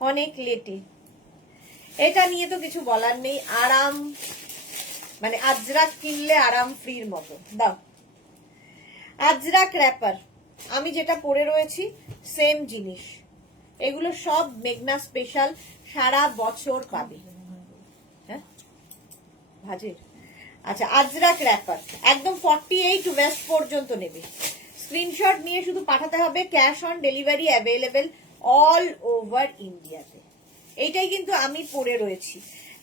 অনেক লেটে, এটা নিয়ে তো কিছু বলার নেই। আরাম মানে আজরাক কিনলে আরাম ফ্রির মতো। দাও আজরাক র্যাপার, আমি যেটা পরে রয়েছি সেম জিনিস, এগুলো সব মেঘনা স্পেশাল, সারা বছর পাবে। হ্যাঁ ভাজের। আচ্ছা আজরাক র্যাপার একদম 48 ওয়েস্ট পর্যন্ত নেবে। স্ক্রিনশট নিয়ে শুধু পাঠাতে হবে, cash on delivery available all over ইন্ডিয়াতে। এইটাই কিন্তু আমি পরে রয়েছি।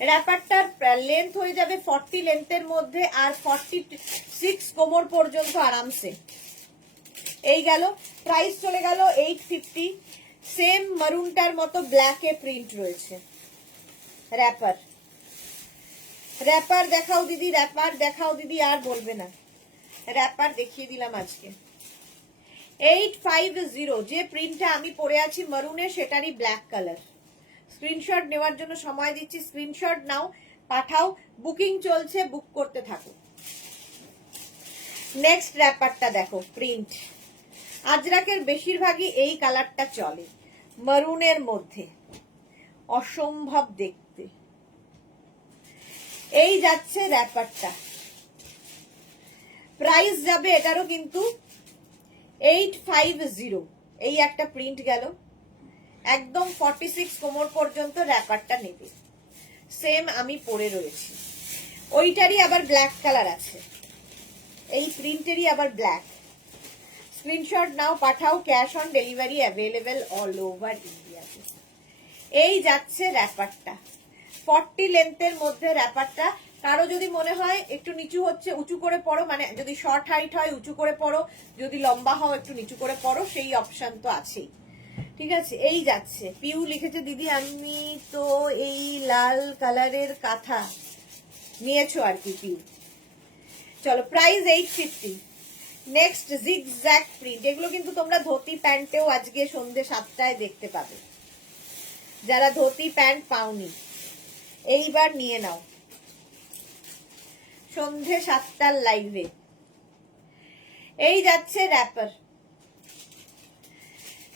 র্যাপারটার লেন্থ হয়ে যাবে 40 লেন্থের মধ্যে, আর 46 কোমর পর্যন্ত আরামসে। এই গেল, প্রাইস চলে গেল 850। সেম মারুনটার মতো ব্ল্যাকে প্রিন্ট রয়েছে। র্যাপার, র্যাপার দেখাও দিদি, র্যাপার দেখাও দিদি, আর বলবে না। র্যাপার দেখিয়ে দিলাম আজকে 850। যে প্রিন্টটা আমি পরে আছি মারুনে, সেটারই ব্ল্যাক কালার। স্ক্রিনশট নেওয়ার জন্য সময় দিচ্ছি, স্ক্রিনশট নাও, পাঠাও, বুকিং চলছে, বুক করতে থাকো। নেক্সট র্যাপারটা দেখো, প্রিন্ট আজরাকের বেশিরভাগই এই কালারটা চলে, মারুনের মধ্যে, অসম্ভব দেখতে। এই যাচ্ছে র্যাপারটা, প্রাইস যাবে এটারও কিন্তু 850। এই একটা প্রিন্ট গেল, একদম 46 কোমর পর্যন্ত র্যাপারটা নেবে। সেম আমি পরে রয়েছি, ওইটারই আবার ব্ল্যাক কালার আছে, এই প্রিন্টেরই আবার ব্ল্যাক। স্ক্রিনশট নাও, পাঠাও, cash on delivery available all over ইন্ডিয়াতে। এই যাচ্ছে র্যাপারটা 40 লেন্থের মধ্যে। র্যাপারটা কারো যদি মনে হয় একটু নিচু হচ্ছে, উঁচু করে পড়ো, মানে যদি শর্ট হাইট হয় উঁচু করে পড়ো, যদি লম্বা হও একটু নিচু করে পড়ো, সেই অপশন তো আছেই। ঠিক আছে, এই যাচ্ছে। পিউ লিখেছে দিদি আমি তো এই লাল কালারের কাঁথা নিয়েছো আর কি পিউ। চলো প্রাইস 850। নেক্সট জিগজ্যাগ প্রিন্ট, এগুলো কিন্তু তোমরা ধুতি প্যান্টেও আজকে সন্ধ্যে 7টায় দেখতে পাবে। যারা ধুতি প্যান্ট পাওনি এইবার নিয়ে নাও সন্ধ্যে 7টার লাইভে। এই যাচ্ছে র্যাপার।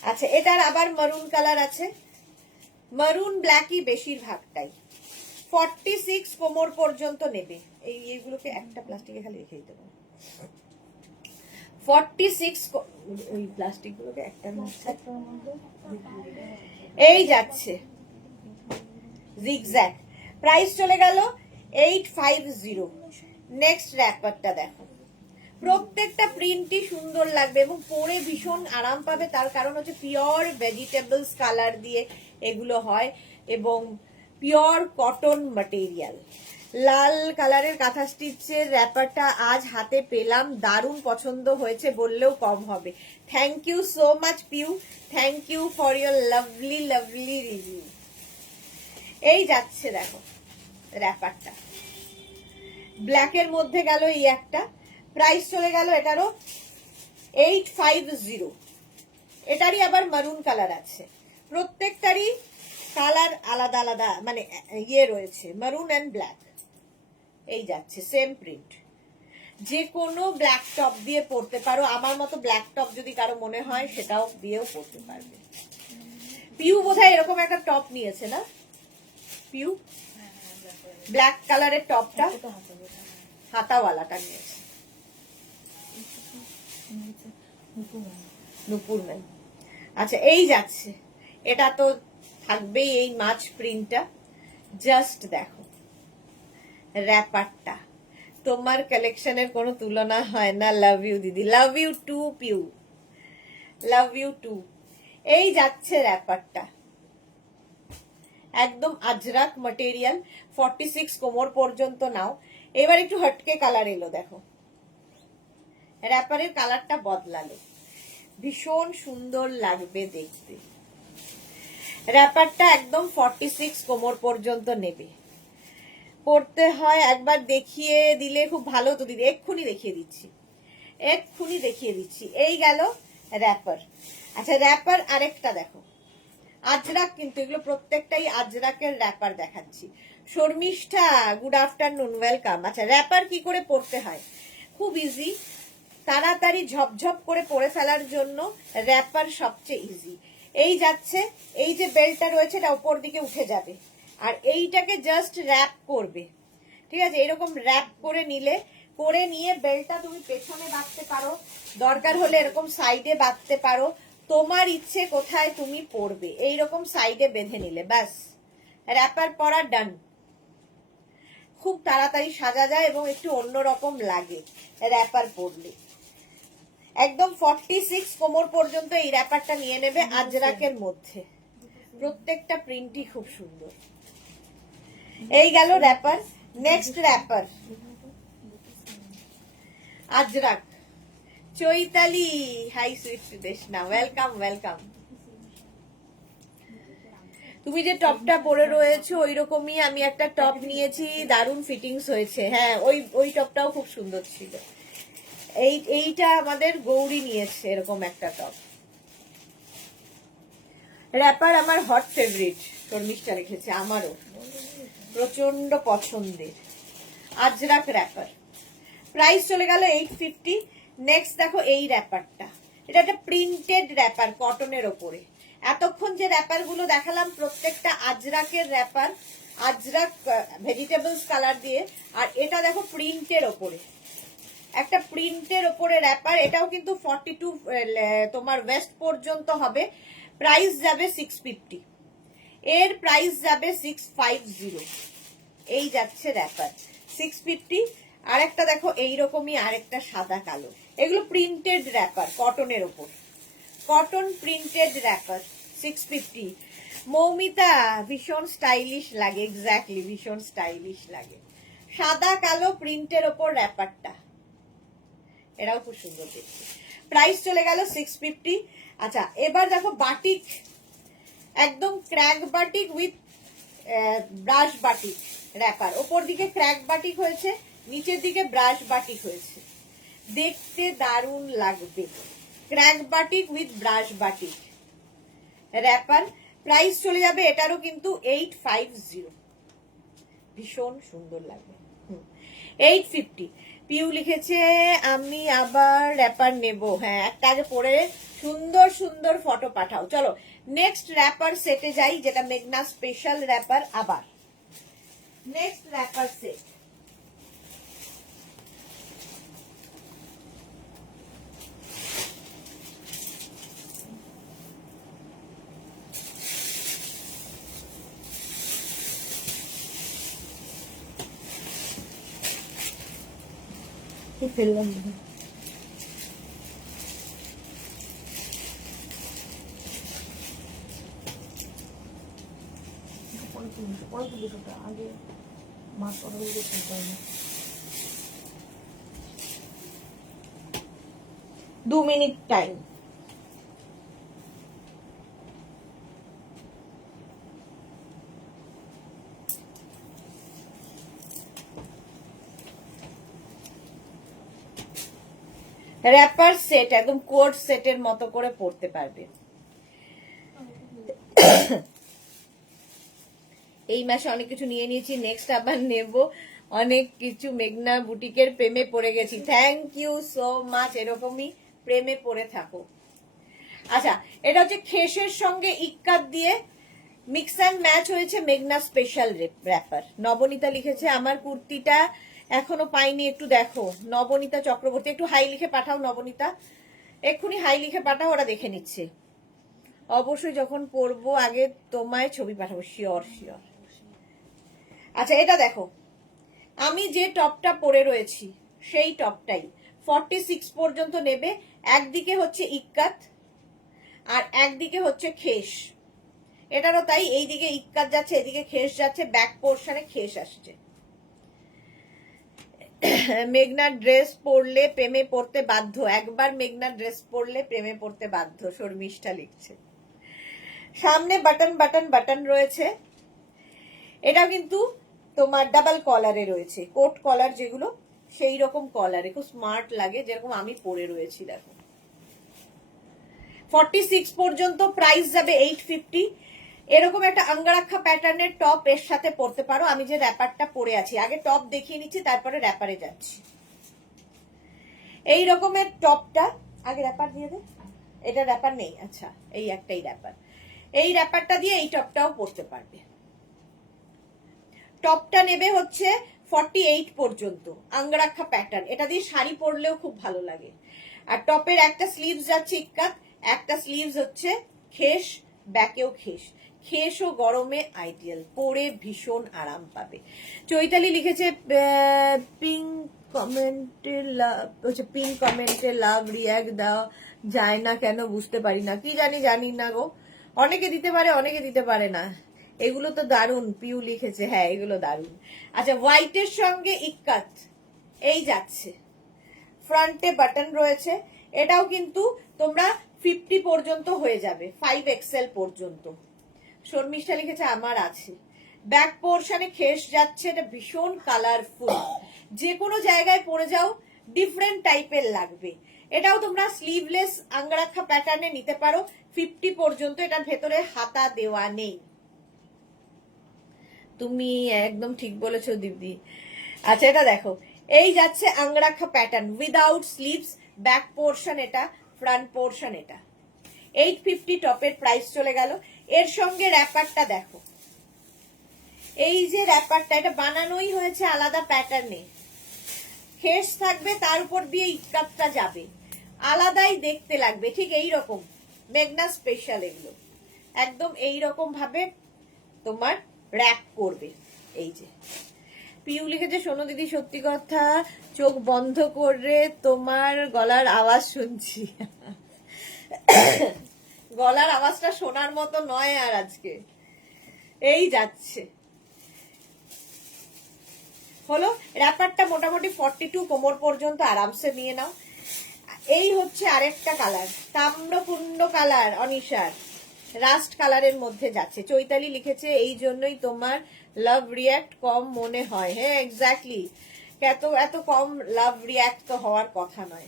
আচ্ছা এটার আবার মারুন কালার আছে, মারুন ব্ল্যাকই বেশিরভাগটাই। 46 কোমর পর্যন্ত নেবে। এইগুলোকে একটা প্লাস্টিকে খালি রেখে দিতে পারো। 46 ওই প্লাস্টিক গুলোকে একটা এই যাচ্ছে জিগজ্যাগ, প্রাইস চলে গেল 850। নেক্সট র্যাপারটা দেখো, প্রত্যেকটা প্রিন্টই সুন্দর লাগবে এবং পরে ভীষণ আরাম পাবে। তার কারণ হচ্ছে পিওর ভেজিটেবলস কালার দিয়ে এগুলো হয় এবং পিওর কটন ম্যাটেরিয়াল। লাল কালারের কাঁথা স্টিচের র্যাপারটা আজ হাতে পেলাম, দারুণ পছন্দ হয়েছে বললেও কম হবে। Thank you so much Piu, thank you for your lovely lovely review. এই যাচ্ছে দেখো র্যাপারটা, ব্ল্যাকের মধ্যে গেল এই একটা, প্রাইস চলে গেল এটারও 850। এটারই আবার মারুন কালার আছে, প্রত্যেকটারই কালার আলাদা আলাদা, মানে ইয়ে রয়েছে মারুন এন্ড ব্ল্যাক। এই যাচ্ছে সেম প্রিন্ট, যে কোনো ব্ল্যাক টপ দিয়ে পরতে পারো। আমার মতো ব্ল্যাক টপ যদি কারো মনে হয় সেটাও দিয়েও পরতে পারবে। পিউ বোধহয় এরকম একটা টপ নিয়েছে না পিউ, ব্ল্যাক কালারের টপটা হাতাওয়ালাটা নিয়েছে নুপুর ম্যান। আচ্ছা এই যাচ্ছে, এটা তো থাকবেই এই মাছ প্রিন্টটা। জাস্ট দেখো র্যাপারটা, তোমার কালেকশনের কোনো তুলনা হয় না। লাভ ইউ দিদি, love you too Piu, love you too. এই যাচ্ছে র্যাপারটা, একদম আজরাক ম্যাটেরিয়াল, 46 কোমর পর্যন্ত নাও। এবার একটু হটকে কালার এলো, দেখো র্যাপারের কালারটা বদলালো, ভীষণ সুন্দর লাগবে দেখতে। র্যাপারটা একদম 46 কোমর পর্যন্ত নেবে। পড়তে হয় একবার দেখিয়ে দিলে খুব ভালো তো দিদি, এক্ষুনি দেখিয়ে দিচ্ছি, এক্ষুনি দেখিয়ে দিচ্ছি। এই গেল র্যাপার। আচ্ছা র্যাপার আরেকটা দেখো, আজরাক, কিন্তু এগুলো প্রত্যেকটাই আজরাকের র্যাপার দেখাচ্ছি। Sharmistha good afternoon, welcome. আচ্ছা র্যাপার কি করে পড়তে হয়, খুব ইজি, তাড়াতাড়ি ঝপঝপ করে পরে ফেলার জন্য র্যাপার সবচেয়ে ইজি। এই যাচ্ছে, এই যে বেল্টটা রয়েছে এটা উপর দিকে উঠে যাবে, আর এইটাকে জাস্ট র্যাপ করবে, ঠিক আছে? এরকম র্যাপ করে নিলে, করে নিয়ে বেল্টটা তুমি পেছনে বাঁধতে পারো, দরকার হলে এরকম সাইডে বাঁধতে পারো, তোমার ইচ্ছে কোথায় তুমি পরবে এইরকম সাইডে বেঁধে নিলে ব্যাস, র্যাপার পরা ডান। খুব তাড়াতাড়ি সাজা যায় এবং একটু অন্যরকম লাগে র্যাপার পরলে। একদম 46 কোমর পর্যন্ত এই র্যাপারটা নিয়ে নেবে আজরাকের মধ্যে, প্রত্যেকটা প্রিন্টই খুব সুন্দর। এই গেল wrapper. Next wrapper Ajrakh. Chaitali, hi sweet Sudeshna, welcome welcome. তুমি যে টপটা পরে রয়েছো ওই রকমই আমি একটা টপ নিয়েছি, দারুণ ফিটিংস হয়েছে। হ্যাঁ ওই টপটাও খুব সুন্দর ছিল। এইটা আমাদের গৌরী নিয়েছে এরকম একটা টপ। র্যাপার আমার হট ফেভারিট, শর্মিষ্ঠা লিখেছে, আমারও প্রচন্ড পছন্দের আজরাক র্যাপার। প্রাইস চলে গেল 850। নেক্সট দেখো এই র্যাপারটা, এটা একটা প্রিন্টেড র্যাপার কটনের ওপরে। এতক্ষণ যে র্যাপার গুলো দেখালাম প্রত্যেকটা আজরাকের র্যাপার, আজরাক ভেজিটেবলস কালার দিয়ে, আর এটা দেখো প্রিন্টের ওপরে, একটা প্রিন্টের ওপরে র্যাপার। এটাও কিন্তু 42 তোমার ওয়েস্ট পর্যন্ত হবে। প্রাইস যাবে 650, এর প্রাইস যাবে 650। এই যাচ্ছে র্যাপার 650। আরেকটা দেখো এইরকমই আরেকটা সাদা কালো, এগুলো প্রিন্টেড র্যাপার কটনের ওপর, কটন প্রিন্টেড র্যাপার 650। মৌমিতা ভীষণ স্টাইলিশ লাগে, এক্স্যাক্টলি ভীষণ স্টাইলিশ লাগে। সাদা কালো প্রিন্টের ওপর র্যাপারটা, এটাও খুব সুন্দর দেখতে। প্রাইস চলে গেল 650। আচ্ছা এবার দেখো বাটিক, একদম crack batik with brush batik wrapper. ওপর দিকে ক্র্যাক বাটিক হয়েছে, নিচের দিকে ব্রাশ বাটিক হয়েছে, দেখতে দারুণ লাগবে। Crack batik with brush batik wrapper. Price চলে যাবে এটারও কিন্তু 850, ভীষণ সুন্দর লাগবে। 850। পিউ লিখেছে আমি আবার র্যাপার নেব। হ্যাঁ একটা আগে পরে সুন্দর সুন্দর ফটো পাঠাও। চলো নেক্সট র্যাপার সেটে যাই, যেটা মেঘনা স্পেশাল র্যাপার। আবার নেক্সট র্যাপার সেট, ফেললাম আগে মাছ 2 মিনিট টাইম। র্যাপার সেট একদম কোট সেটের মতো করে পড়তে পারবে। এই মাসে অনেক কিছু নিয়ে নিয়েছি, নেক্সট আবার নেব অনেক কিছু। মেঘনা বুটিকের প্রেমে পড়ে গেছি, থ্যাংক ইউ সো মাচ, এরকমই প্রেমে পড়ে থাকো। আচ্ছা এটা হচ্ছে খেসের সঙ্গে ইক্কাত দিয়ে মিক্স অ্যান্ড ম্যাচ হয়েছে মেঘনা স্পেশাল র্যাপার। নবনীতা লিখেছে আমার কুর্তিটা এখনো পাইনি, একটু দেখো। নবনীতা চক্রবর্তী, একটু হাই লিখে পাঠাও নবনীতা, এক্ষুনি হাই লিখে পাঠাও, ওরা দেখে নিচ্ছে। অবশ্যই যখন পরবো আগে তোমায় ছবি পাঠাবো, শিওর শিওর। আচ্ছা এটা দেখো, আমি যে টপটা পরে রয়েছি সেই টপটাই 46 পর্যন্ত নেবে। একদিকে হচ্ছে ইক্কাত আর একদিকে হচ্ছে খেস, এটারও তাই, এইদিকে ইক্কাত যাচ্ছে, এদিকে খেস যাচ্ছে, ব্যাক পোর্শনে খেস আসছে। মেঘনা ড্রেস পরলে প্রেমে পড়তে বাধ্য, একবার মেঘনা ড্রেস পরলে প্রেমে পড়তে বাধ্য, শর্মিষ্ঠা লিখছে। সামনে বাটন বাটন বাটন রয়েছে, এটাও কিন্তু তোমার ডাবল কলারে রয়েছে, কোট কলার যেগুলো সেই রকম কলারে, খুব স্মার্ট লাগে, যেরকম আমি পরে রয়েছি দেখো। 46 পর্যন্ত, প্রাইস যাবে 850। এরকম একটা আঙ্গারাক্ষা প্যাটার্নের টপ এর সাথে পরতে পারো। আমি যে র্যাপারটা পরে আছি, আগে টপ দেখিয়ে নিচ্ছি, তারপরে র্যাপারে যাচ্ছি। এই রকমের টপটা, আগে র্যাপার দিয়ে দে, এটা র্যাপার নেই, আচ্ছা এই একটাই র্যাপার। এই র্যাপারটা দিয়ে এই টপটাও পরতে পারবে। টপটা নেবে হচ্ছে 48 পর্যন্ত, আঙ্গারাক্ষা প্যাটার্ন, এটা দিয়ে শাড়ি পরলেও খুব ভালো লাগে। আর টপের একটা স্লিভস যাচ্ছে ইক্কাত, একটা স্লিভস হচ্ছে খেস, ব্যাকেও খেস। খেসও গরমে আইডিয়াল, পরে ভীষণ আরাম পাবে। চৈতালি লিখেছে পিঙ্ক কমেন্টে পিঙ্ক কমেন্টে লাভ রিয়াক্ট দেওয়া যায় না কেন বুঝতে পারি না, কি জানি না গো, অনেকে দিতে পারে অনেকে দিতে পারে না। এগুলো তো দারুন, পিউ লিখেছে, হ্যাঁ এগুলো দারুন। আচ্ছা, হোয়াইটের সঙ্গে ইক্কাত এই যাচ্ছে, ফ্রন্টে বাটন রয়েছে, এটাও কিন্তু তোমরা 50 পর্যন্ত হয়ে যাবে, 5XL পর্যন্ত। শর্মিষ্ঠা লিখেছে আমার আছে। ব্যাক পোর্শনে খেস যাচ্ছে, এটা ভীষণ কালারফুল, যে কোনো জায়গায় পরে যাও ডিফারেন্ট টাইপের লাগবে। এটাও তোমরা স্লিভলেস আঙ্গারাক্ষা প্যাটার্নে নিতে পারো, 50 পর্যন্ত, এটার ভেতরে হাতা দেওয়া নেই। তুমি একদম ঠিক বলেছো দিদি। আচ্ছা এটা দেখো, এই যাচ্ছে angrakha pattern without sleeves, back portion এটা, ফ্রন্ট পোর্শন এটা। 850 টপের প্রাইস চলে গেল। এর সঙ্গে র্যাপারটা দেখো, এই যে র্যাপারটা, এটা বানানোই হয়েছে আলাদা প্যাটার্নে, খেস থাকবে, তার উপর দিয়ে ইক্কাতটা যাবে, আলাদাই দেখতে লাগবে, ঠিক এই রকম মেঘনা স্পেশাল, এগুলো একদম এই রকম ভাবে তোমার র্যাপ করবে। এই যে পিউ লিখেছে, শোনো দিদি সত্যি কথা, চোখ বন্ধ করে তোমার গলার আওয়াজ শুনছি। গলার আওয়াজটা শোনার মতো নয় আর আজকে। এই যাচ্ছে, হলো র্যাপারটা মোটামুটি 42 কোমর পর্যন্ত আরামসে নিয়ে নাও। এই হচ্ছে আরেকটা কালার, তাম্রপূর্ণ কালার, অনিশার রাস্ট কালারের মধ্যে যাচ্ছে। চৈতালি লিখেছে এই জন্যই তোমার লাভ রিয়াক্ট কম মনে হয়, হ্যাঁ এক্স্যাক্টলি, এত কম লাভ রিয়াক্ট তো হওয়ার কথা নয়।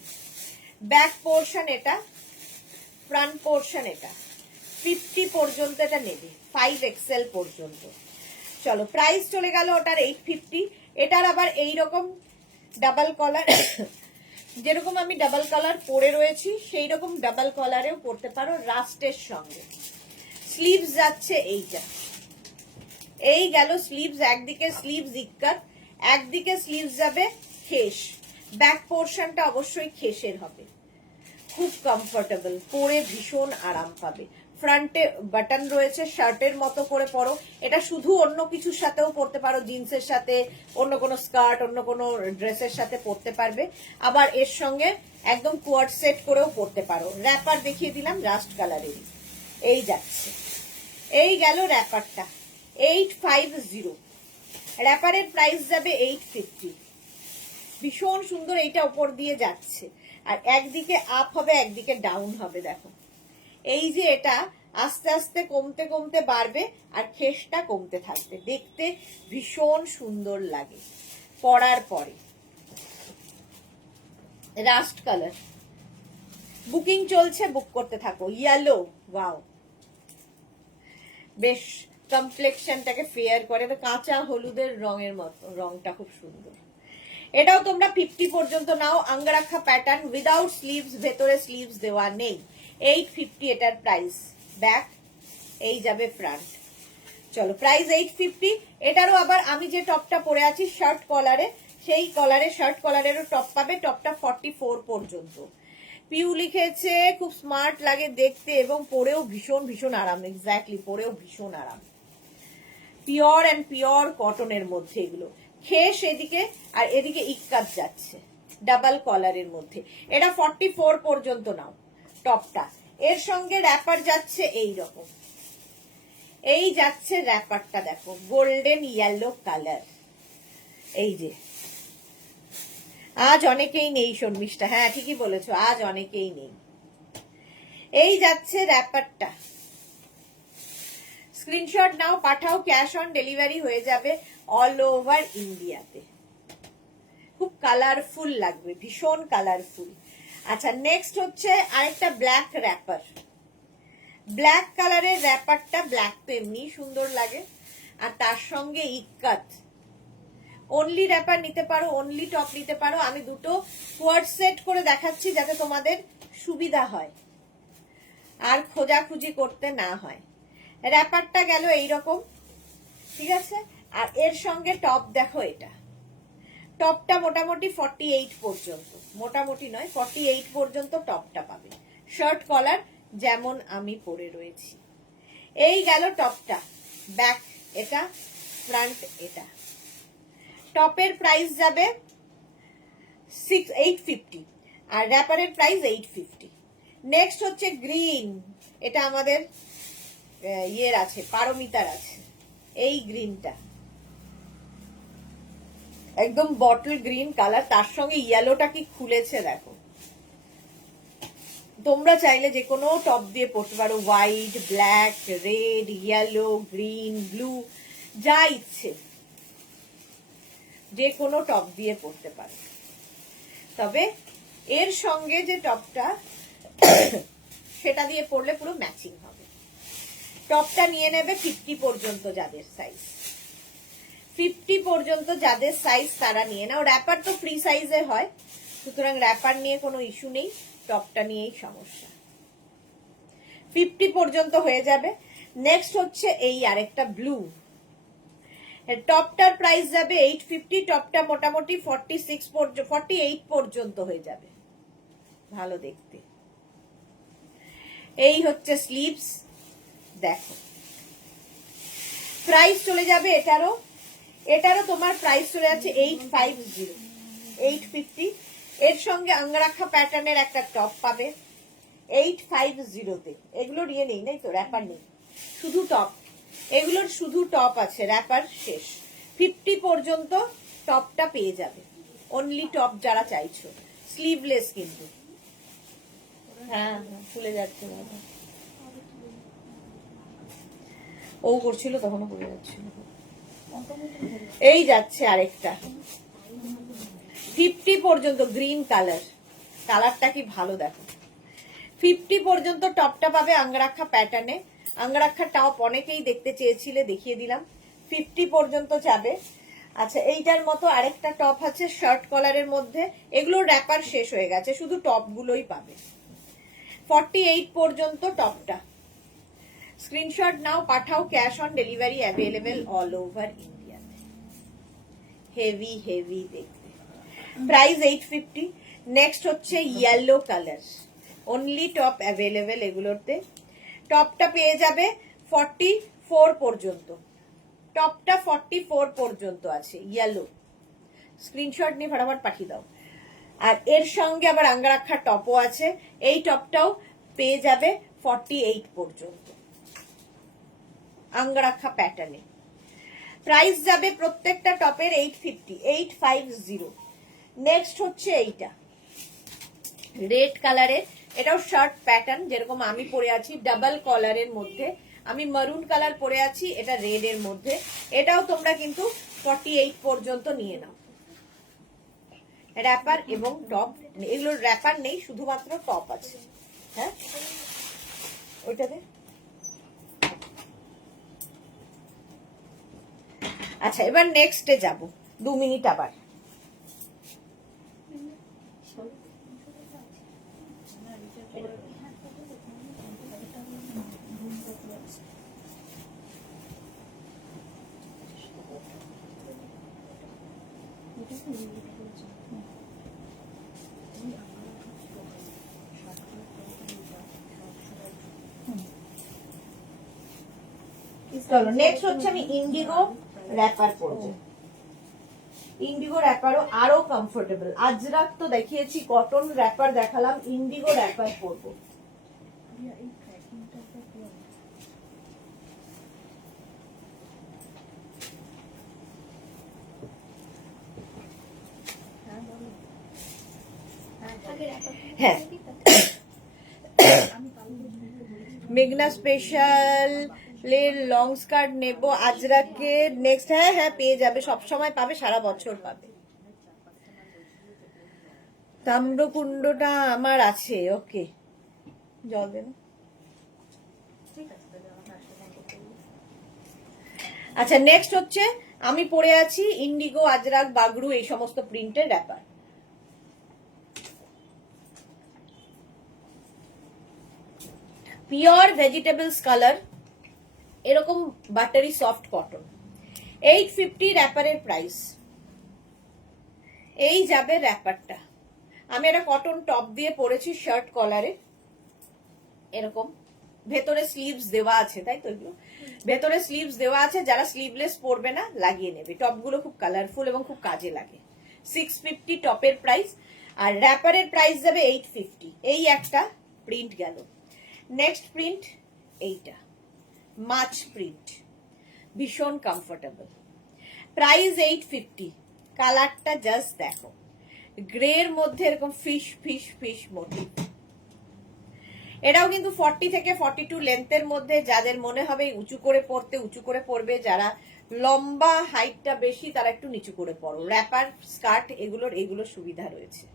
ব্যাক পোর্শন এটা, ফ্রন্ট পোর্শন এটা, 50 পর্যন্ত এটা নেবে, 5XL পর্যন্ত। চলো প্রাইস চলে গেল ওটার 850। এটার আবার এইরকম ডাবল কলার, যেরকম আমি ডাবল কলার পরে রয়েছি সেই রকম ডাবল কলারেও পরতে পারো রাস্টের সঙ্গে। স্লিভস যাচ্ছে এইটা, এই গেল স্লিভস, একদিকে স্লিভস ইক্কাত, একদিকে স্লিভস যাবে খেস, ব্যাক পোর্শনটা অবশ্যই খেসের হবে, খুব কমফোর্টেবল, পরে ভীষণ আরাম পাবে। ফ্রন্টে বাটন রয়েছে, শার্টের মতো করে পরো, এটা শুধু অন্য কিছুর সাথেও পরতে পারো, জিন্সের সাথে, অন্য কোনো স্কার্ট, অন্য কোনো ড্রেসের সাথে পরতে পারবে। আবার এর সঙ্গে একদম কোয়ার্ড সেট করেও পরতে পারো। র্যাপার দেখিয়ে দিলাম রাস্ট কালারেরই, এই যাচ্ছে, এই গেল র্যাপারটা 850। র্যাপারের প্রাইস যাবে 850, ভীষণ সুন্দর, এইটা উপর দিয়ে যাচ্ছে, আর একদিকে আপ হবে একদিকে ডাউন হবে। দেখো এই যে এটা আস্তে আস্তে কমতে কমতে বাড়বে, আর খেসটা কমতে থাকবে, দেখতে ভীষণ সুন্দর লাগে পরার পরে। রাস্ট কালার বুকিং চলছে, বুক করতে থাকো। ইয়েলো, ওয়াও, বেশ কমপ্লেক্সনটাকে ফেয়ার করে, কাঁচা হলুদের রঙের মতো, রংটা খুব সুন্দর। এটাও তোমরা 50 পর্যন্ত নাও, আঙ্গারাক্ষা প্যাটার্ন উইদাউট স্লিভস, ভেতরে স্লিভস দেওয়া নেই। 850 এটার প্রাইস, ব্যাক এই যাবে ফ্রন্ট। চলো প্রাইস 850। এটারও আবার আমি যে টপটা পরে আছি শার্ট কলারে, সেই কলারে শার্ট কলারেরও টপ পাবে, টপটা 44 পর্যন্ত। পিউ লিখেছে খুব স্মার্ট লাগে দেখতে এবং পরেও ভীষণ ভীষণ আরাম, এক্স্যাক্টলি, পরেও ভীষণ আরাম, পিওর অ্যান্ড পিওর কটনের মধ্যে এগুলো। খেস এদিকে আর এদিকে ইক্কাত যাচ্ছে ডাবল কলারের মধ্যে, এটা 44 পর্যন্ত নাও টপটা। এর সঙ্গে র্যাপার যাচ্ছে এই রকম, এই যাচ্ছে র্যাপারটা, দেখো গোল্ডেন ইয়েলো কালার, এই যে আজ অনেকেই নেই শর্মিষ্ঠা, হ্যাঁ ঠিকই বলেছো, আজ অনেকেই নেই। এই যাচ্ছে র্যাপারটা, স্ক্রিনশট নাও, পাঠাও, ক্যাশ অন ডেলিভারি হয়ে যাবে অল ওভার ইন্ডিয়াতে। খুব কালারফুল লাগবে, ভীষণ কালারফুল। আচ্ছা নেক্সট হচ্ছে আরেকটা ব্ল্যাক র্যাপার, ব্ল্যাক কালারের র্যাপারটা, ব্ল্যাক তো এমনি সুন্দর লাগে, আর তার সঙ্গে ইক্কাত। অনলি র্যাপার নিতে পারো, অনলি টপ নিতে পারো। আমি দুটো কোয়ার্ড সেট করে দেখাচ্ছি যাতে তোমাদের সুবিধা হয় আর খোঁজাখুঁজি করতে না হয়। র্যাপারটা গেল এইরকম, ঠিক আছে, আর এর সঙ্গে টপ দেখো, এটা টপটা মোটামুটি 48 পর্যন্ত, মোটামুটি নয় 48 পর্যন্ত টপটা পাবে, শার্ট কলার যেমন আমি পরে রয়েছি। এই গেল টপটা, ব্যাক এটা, ফ্রন্ট এটা। টপের প্রাইস যাবে 850 আর র্যাপারের প্রাইস 850। নেক্সট হচ্ছে গ্রিন, এটা আমাদের ইয়ের আছে, পারমিতার আছে। এই গ্রিনটা একদম বটল গ্রিন কালার, তার সঙ্গে ইয়েলোটা কি খুলেছে দেখো। তোমরা চাইলে যে কোনো টপ দিয়ে পরতে পারো, white, black, red, yellow, green, blue, যা ইচ্ছে যে কোনো টপ দিয়ে পরতে পারো। তবে এর সঙ্গে যে টপটা সেটা দিয়ে পরলে পুরো ম্যাচিং হবে। টপটা নিয়ে নেবে 50 পর্যন্ত, যাদের সাইজ 50 পর্যন্ত যাদের সাইজ তারা নিয়ে নাও। র্যাপার তো ফ্রি সাইজের হয়, সুতরাং র্যাপার নিয়ে কোনো ইস্যু নেই, টপটা নিয়েই সমস্যা। 50 পর্যন্ত হয়ে যাবে। নেক্সট হচ্ছে এই আরেকটা ব্লু, টপটার প্রাইস যাবে 850, টপটা মোটামুটি 48 পর্যন্ত হয়ে যাবে, ভালো দেখতে। এই হচ্ছে স্লিভস, দেখো প্রাইস চলে যাবে এটারও তোমার প্রাইস চলে যাচ্ছে 850, 850। এর সঙ্গে আঙ্গরাখা প্যাটার্নের একটা টপ পাবে 850-তে। এগুলোর ইয়ে নেই, নাই তো, র্যাপার নেই, শুধু টপ। এগুলোর শুধু টপ আছে, র্যাপার শেষ। 50 পর্যন্ত টপটা পেয়ে যাবে, অনলি টপ যারা চাইছো, স্লিভলেস কিন্তু। হ্যাঁ খুলে যাচ্ছে, ও করছিল তখনও পড়ে যাচ্ছিল। এই যাচ্ছে আরেকটা 50 পর্যন্ত, গ্রিন কালার, কালারটা কি ভালো দেখো। 50 পর্যন্ত টপটা পাবে আঙ্গরাখা প্যাটার্নে, আঙ্গরাখা টপ অনেকেই দেখতে চেয়েছিলে, দেখিয়ে দিলাম। 50 পর্যন্ত যাবে। আচ্ছা এইটার মতো আরেকটা টপ আছে শার্ট কলারের মধ্যে, এগুলো র্যাপার শেষ হয়ে গেছে, শুধু টপ গুলোই পাবে। 48 পর্যন্ত টপটা। স্ক্রিনশট নাও, পাঠাও, cash on delivery available all over ইন্ডিয়াতে। হেভি হেভি দেখতে, প্রাইস 850। নেক্সট হচ্ছে yellow colour, only top available এগুলোতে। টপটা পেয়ে যাবে 44 পর্যন্ত, টপটা 44 পর্যন্ত আছে, ইয়েলো। স্ক্রিনশট নিয়ে ফটাফট পাঠিয়ে দাও। আর এর সঙ্গে আবার আঙ্গরাখা টপও আছে, এই টপটাও পেয়ে যাবে 48 পর্যন্ত, আঙ্গরাখা প্যাটার্নে। প্রাইস যাবে প্রত্যেকটা টপের 850। নেক্সট হচ্ছে এইটা রেড কালারের, এটাও শার্ট প্যাটার্ন, যেরকম আমি পরে আছি ডাবল কলারের মধ্যে, আমি মারুন কালার পরে আছি, এটা রেড এর মধ্যে। এটাও তোমরা কিন্তু 48 পর্যন্ত নিয়ে নাও। র্যাপার এবং টপ, এগুলোর র্যাপার নেই, শুধুমাত্র টপ আছে। হ্যাঁ ওইটাতে। আচ্ছা এবার নেক্সটে যাব, 2 মিনিট আবার। চলো নেক্সট হচ্ছে আমি ইন্ডিগো র্যাপার পরবো। ইন্ডিগো র্যাপারও আরো কমফোর্টেবল, আজরাক তো দেখিয়েছি, কটন র্যাপার দেখালাম, ইন্ডিগো র্যাপার পরবো। হ্যাঁ, মেঘনা স্পেশাল লং স্কার্ট নেব আজরাকে নেক্সট। হ্যাঁ হ্যাঁ পেয়ে যাবে, সব সময় পাবে, সারা বছর পাবে। তাম্রকুণ্ডটা আমার আছে। ওকে, জল দেন। আচ্ছা, নেক্সট হচ্ছে আমি পরে আছি ইন্ডিগো, আজরাক, বাগরু, এই সমস্ত প্রিন্টের র্যাপার। পিওর ভেজিটেবলস কালার, এরকম বাটারি সফট কটন, 850 র্যাপারের প্রাইস। এই যাবে র্যাপারটা। আমি একটা কটন টপ দিয়ে পরেছি শার্ট কলারে, এরকম ভেতরে স্লিভস দেওয়া আছে, তাই তো? এগুলো ভেতরে স্লিভস দেওয়া আছে, যারা স্লিভলেস পরবে না লাগিয়ে নেবে। টপগুলো খুব কালারফুল এবং খুব কাজে লাগে। 650 টপের প্রাইস, আর র্যাপারের প্রাইস যাবে 850। এই একটা প্রিন্ট গেল। নেক্সট প্রিন্ট এইটা, মাছ প্রিন্ট, ভীষণ কমফোর্টেবল, প্রাইস 850। কালারটা জাস্ট দেখো, গ্রের মধ্যে এরকম ফিশ ফিশ ফিশ মোটিভ। এটাও কিন্তু 40 থেকে 42 লেন্থের মধ্যে, যাদের মনে হবে উঁচু করে পড়তে উঁচু করে পড়বে, যারা লম্বা হাইটটা বেশি তারা একটু নিচু করে পড়ো। র্যাপার, স্কার্ট, এগুলোর সুবিধা রয়েছে।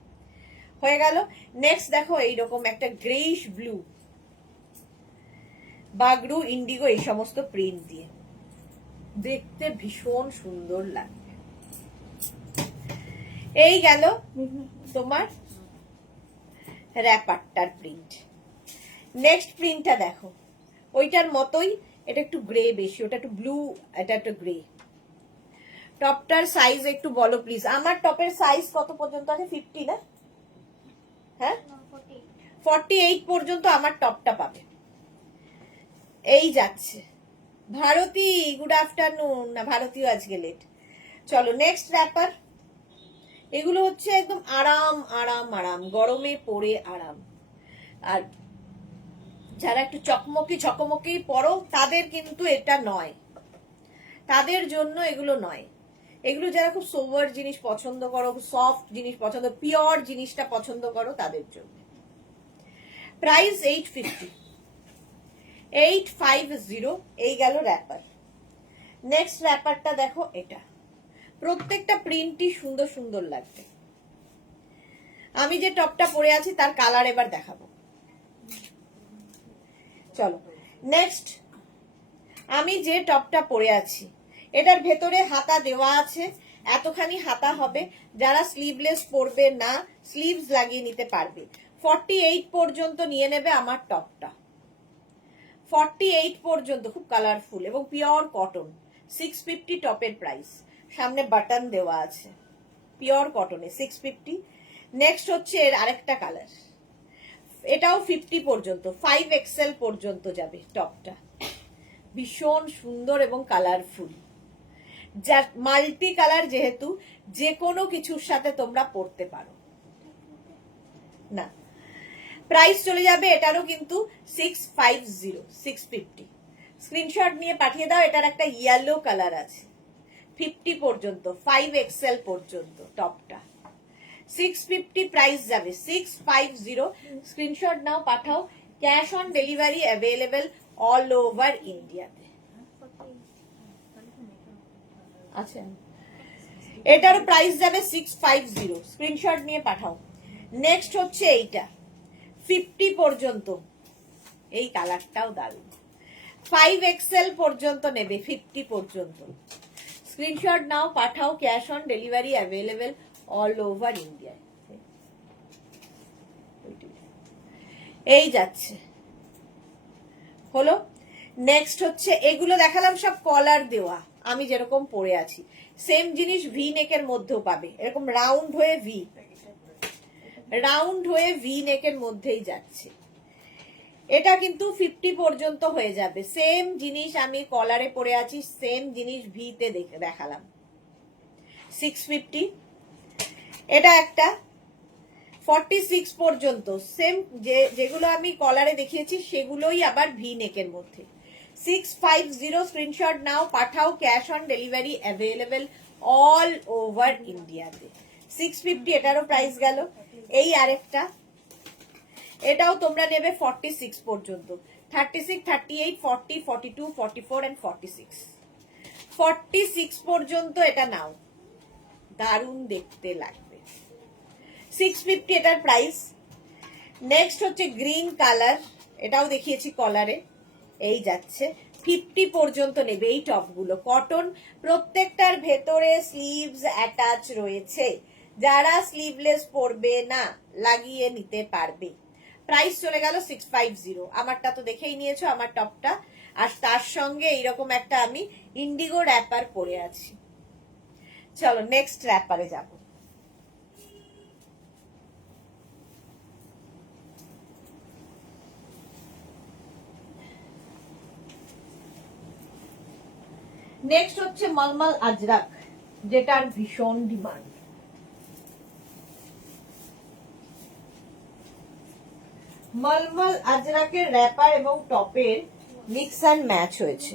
হয়ে গেল। নেক্সট দেখো এইরকম একটা গ্রেইশ ব্লু, বাগরু, ইন্ডিগো, এই সমস্ত প্রিন্ট দিয়ে দেখতে ভীষণ সুন্দর লাগবে। এই গেল তোমার র্যাপারটার প্রিন্ট। নেক্সট প্রিন্টটা দেখো, ওইটার মতোই, এটা একটু গ্রে বেশি, ওটা একটু ব্লু, এটা একটু গ্রে। টপটার সাইজ একটু বলো প্লিজ। আমার টপের সাইজ কত পর্যন্ত আছে? 50 না? হ্যাঁ, 48 পর্যন্ত আমার টপটা পাবে। এই যাচ্ছে ভারতী, গুড আফটারনুন। না, ভারতীও আজকে লেট। চলো নেক্সট র্যাপার। এগুলো হচ্ছে একদম আরাম আরাম আরাম, গরমে পরে আরাম। আর যারা একটু চকমকি পরো তাদের কিন্তু এটা নয়, তাদের জন্য এগুলো নয়। এগুলো যারা খুব সোভার জিনিস পছন্দ করো, সফট জিনিস পছন্দ, পিওর জিনিসটা পছন্দ করো, তাদের জন্য। প্রাইস 850, 850। এই গেল র্যাপার। নেক্সট র্যাপারটা দেখো, এটা প্রত্যেকটা প্রিন্টই সুন্দর সুন্দর লাগবে। আমি যে টপটা পরে আছি তার কালার এবার দেখাবো। চলো নেক্সট, আমি যে টপটা পরে আছি এটার ভেতরে হাতা দেওয়া আছে, এতখানি হাতা হবে। যারা স্লিভলেস পরবে না, স্লিভস লাগিয়ে নিতে পারবে। 48 পর্যন্ত নিয়ে নেবে আমার টপটা, 48 পর্যন্ত। খুব কালারফুল এবং পিওর কটন, 650 টপের প্রাইস। সামনে বাটন দেওয়া আছে, পিওর কটনে 650। নেক্সট হচ্ছে এর আরেকটা কালার, এটাও 50 পর্যন্ত, 5XL পর্যন্ত যাবে টপটা। ভীষণ সুন্দর এবং কালারফুল, যার মাল্টি কালার, যেহেতু যে কোনো কিছুর সাথে তোমরা পরতে পারো। না, প্রাইস চলে যাবে এটারও কিন্তু 650, 650। স্ক্রিনশট নিয়ে পাঠিয়ে দাও। এটার একটা ইয়েলো কালার আছে, 50 পর্যন্ত, 5XL পর্যন্ত টপটা। 650 প্রাইস যাবে, 650। স্ক্রিনশট নাও, পাঠাও। Cash on delivery available all over ইন্ডিয়াতে। আচ্ছা, এটারও প্রাইস যাবে 650। স্ক্রিনশট নিয়ে পাঠাও। নেক্সট হচ্ছে এইটা, 50 পর্যন্ত। এই কালারটাও দারুণ, 5XL পর্যন্ত নেবে, 50 পর্যন্ত। স্ক্রিনশট নাও, পাঠাও। Cash on delivery available all over India. এই যাচ্ছে, হলো। নেক্সট হচ্ছে এগুলো দেখালাম সব কলার দেওয়া, আমি যেরকম পরে আছি। সেম জিনিস ভি নেকের মধ্যেও পাবে, এরকম রাউন্ড হয়ে ভি নেকের মধ্যেই যাচ্ছে। এটা কিন্তু 50 পর্যন্ত হয়ে যাবে। সেম জিনিস আমি কলারে পরে আছি, সেম জিনিস ভিতে দেখালাম, 650। এটা একটা 46 পর্যন্ত, সেম যেগুলো আমি কলারে দেখিয়েছি সেগুলোই আবার ভি নেকের মধ্যে। 650। স্ক্রিনশট নাও, পাঠাও। Cash on delivery available all over ইন্ডিয়াতে। 650 এটারও প্রাইস গেল। এই আরেকটা, এটাও তোমরা নেবে 46 পর্যন্ত, 36, 38, 40, 42, 44 and 46, 46 পর্যন্ত এটা নাও, দারুণ দেখতে লাগবে। 650 এটার প্রাইস। নেক্সট হচ্ছে গ্রিন কালার, এটাও দেখিয়েছি কলারে, এই যাচ্ছে 50 পর্যন্ত নেবে এই টপগুলো, কটন, প্রত্যেকটার ভেতরে স্লিভস অ্যাটাচ রয়েছে, যারা স্লিভলেস পরবে না লাগিয়ে নিতে পারবে। প্রাইস চলে গেল 650। আমারটা তো দেখেই নিয়েছো, আমার টপটা, আর তার সঙ্গে এইরকম একটা আমি ইন্ডিগো র্যাপার পরে আছি। চলো নেক্সট র্যাপারে যাবো। নেক্সট হচ্ছে মলমল আজরাক, যেটার ভীষণ ডিমান্ড। মলমল আজরাকের র্যাপার এবং টপের মিক্স অ্যান্ড ম্যাচ হয়েছে।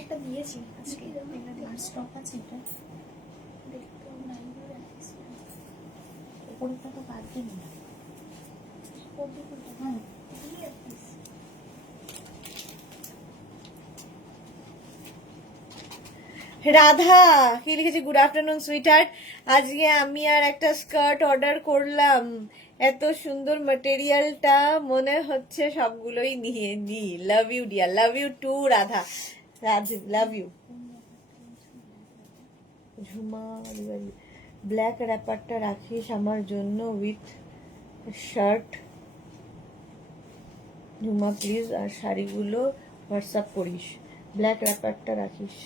একটা দিয়েছি আজকে, লাস্ট স্টক আছে এটা দেখতে, উপরটা তো বাদ দিন না, হ্যাঁ রাধা কি লিখেছে, গুড আফটারনুন সুইটহার্ট, আজকে আমি আর একটা স্কার্ট অর্ডার করলাম, এত সুন্দর ম্যাটেরিয়ালটা, মনে হচ্ছে সবগুলোই নিয়ে নি। Love you dear, love you too Radha, love you. Jhuma black র্যাপারটা রাখিস আমার জন্য উইথ শার্ট, ঝুমা প্লিজ, আর শাড়িগুলো হোয়াটসঅ্যাপ করিস, ব্ল্যাক র্যাপারটা রাখিস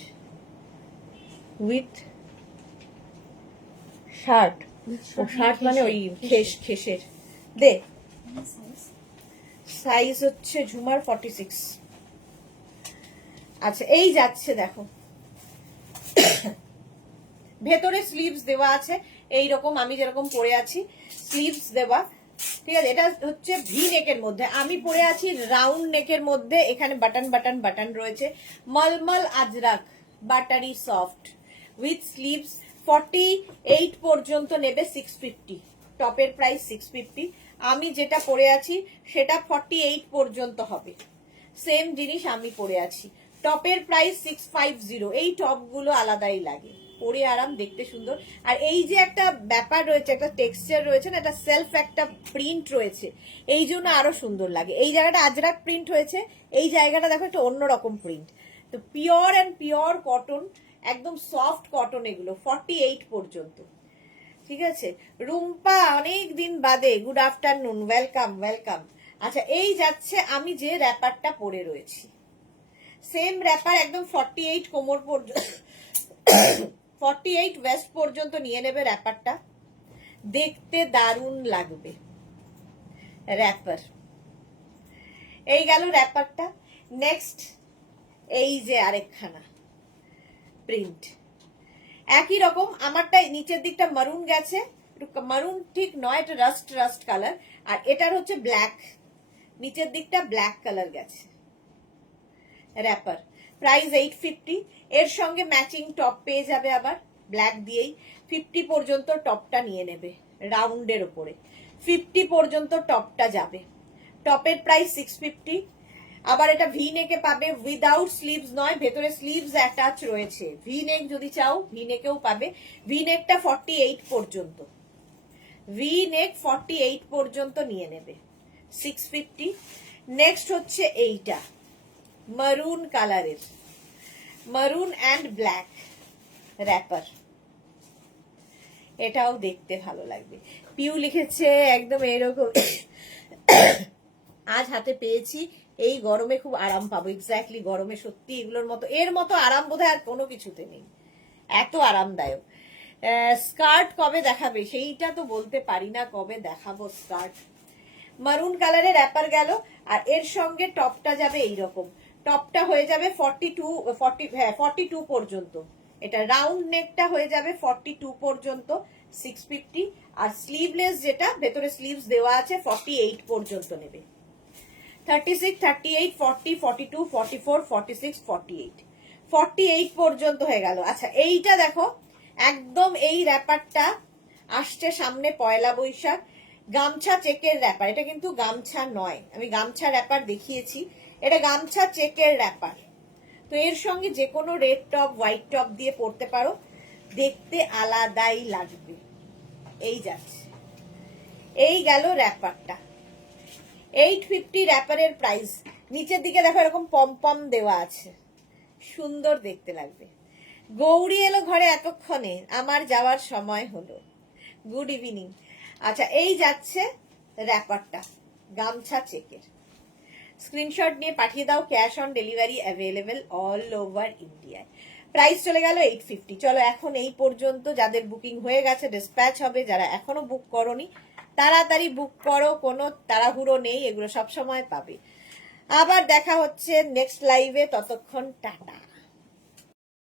উইথ শার্ট। ও শার্ট মানে ওই খেসের দে। সাইজ হচ্ছে ঝুমার 46। আচ্ছা এই যাচ্ছে দেখো, ভেতরে স্লিভস দেওয়া আছে, এইরকম আমি যেরকম পরে আছি স্লিভস দেওয়া, ঠিক আছে। এটা হচ্ছে ভি নেকের মধ্যে, আমি পরে আছি রাউন্ড নেকের মধ্যে, এখানে বাটন বাটন বাটন রয়েছে। Mulmul Ajrak buttery soft with sleeves, 48 পর্যন্ত নেবে 650, টপের প্রাইস 650। আমি যেটা পরে আছি সেটা 48 পর্যন্ত হবে, সেম জিনিস আমি পরে আছি, টপের প্রাইস 650। এই টপগুলো আলাদাই লাগে, পরে আরাম, দেখতে সুন্দর। আর এই যে একটা ব্যাপার রয়েছে, একটা টেক্সচার রয়েছে না, এটা সেলফ একটা প্রিন্ট রয়েছে, এই জন্য আরো সুন্দর লাগে। এই জায়গাটা আজরাক প্রিন্ট হয়েছে, এই জায়গাটা দেখো একটা অন্যরকম প্রিন্ট। তো পিওর অ্যান্ড পিওর কটন, একদম সফট কটন এগুলো, 48 পর্যন্ত, ঠিক আছে। রুম্পা অনেক দিন বাদে, গুড আফটারনুন, ওয়েলকাম ওয়েলকাম। আচ্ছা এই যাচ্ছে আমি যে র্যাপারটা পরে রয়েছি, সেম র্যাপার, একদম 48 কোমর পর্যন্ত, 48 ওয়েস্ট পর্যন্ত নিয়ে নেবে র্যাপারটা, দেখতে দারুণ লাগবে র্যাপার। এই গেল র্যাপারটা। নেক্সট এই যে আরেকখানা প্রিন্ট, একই রকম, আমারটা নিচের দিকটা মারুন গেছে, মারুন ঠিক নয়, এটা রাস্ট রাস্ট কালার, আর এটার হচ্ছে ব্ল্যাক, নিচের দিকটা ব্ল্যাক কালার গেছে। র্যাপার প্রাইস 850, এর সঙ্গে ম্যাচিং টপ পেয়ে যাবে আবার ব্ল্যাক দিয়েই। 50 পর্যন্ত টপটা নিয়ে নেবে, রাউন্ডের উপরে 50 পর্যন্ত টপটা যাবে, টপের প্রাইস 650। আবার এটা ভি নেকে পাবে, উইদাউট স্লিভস নয়, ভেতরে স্লিভস অ্যাটাচ রয়েছে, ভি নেক যদি চাও ভি নেকেও পাবে। ভি নেকটা 48 পর্যন্ত, ভি নেক 48 পর্যন্ত নিয়ে নেবে, 650। নেক্সট হচ্ছে এইটা মারুন কালারের, মারুন অ্যান্ড ব্ল্যাক র্যাপার, এটাও দেখতে ভালো লাগবে। পিউ লিখেছে একদম এরকম, আজ হাতে পেয়েছি, এই গরমে খুব আরাম পাবো। এক্স্যাক্টলি, গরমে সত্যি এগুলোর মতো, এর মতো আরাম বোধহয় আর কোনো কিছুতে নেই, এত আরামদায়ক। স্কার্ট কবে দেখাবে সেইটা তো বলতে পারি না, কবে দেখাবো স্কার্ট। মারুন কালারের র্যাপার গেল, আর এর সঙ্গে টপটা যাবে এইরকম, টপটা হয়ে যাবে 42 পর্যন্ত, এটা রাউন্ড নেকটা হয়ে যাবে 42 পর্যন্ত 650, আর স্লিভলেস যেটা ভেতরে স্লিভস দেওয়া আছে 48 পর্যন্ত নেবে। 36, 38, 40, 42, 44, 46, 48, 48 পর্যন্ত হয়ে গেল। আচ্ছা এইটা দেখো, একদম এই র্যাপারটা আসছে সামনে পয়লা বৈশাখ, গামছা চেকের র্যাপার। এটা কিন্তু গামছা নয়, আমি গামছা র্যাপার দেখিয়েছি, এটা গামছা চেকের র্যাপার। তো এর সঙ্গে যে কোনো রেড টপ হোয়াইট টপ দিয়ে পরতে পারো, দেখতে আলাদাই লাগবে। এই যাচ্ছে, এই গেল র্যাপারটা। 850 র্যাপারের প্রাইস। নিচের দিকে দেখো এরকম পম দেওয়া আছে, সুন্দর দেখতে লাগবে। গৌরী এলো ঘরে এতক্ষণে, আমার যাওয়ার সময় হলো। Good evening. আচ্ছা এই যাচ্ছে র্যাপারটা, গামছা চেকের। স্ক্রিনশট নিয়ে পাঠিয়ে দাও, cash on delivery available all over ইন্ডিয়ায়। প্রাইস চলে গেল 850। চলো এখন এই পর্যন্ত, যাদের বুকিং হয়ে গেছে ডিসপ্যাচ হবে, যারা এখনো বুক করোনি তাড়াতাড়ি বুক করো, কোনো তাড়াহুড়ো নেই, এগুলো সব সময় পাবে। আবার দেখা হচ্ছে নেক্সট লাইভে, ততক্ষণ টাটা।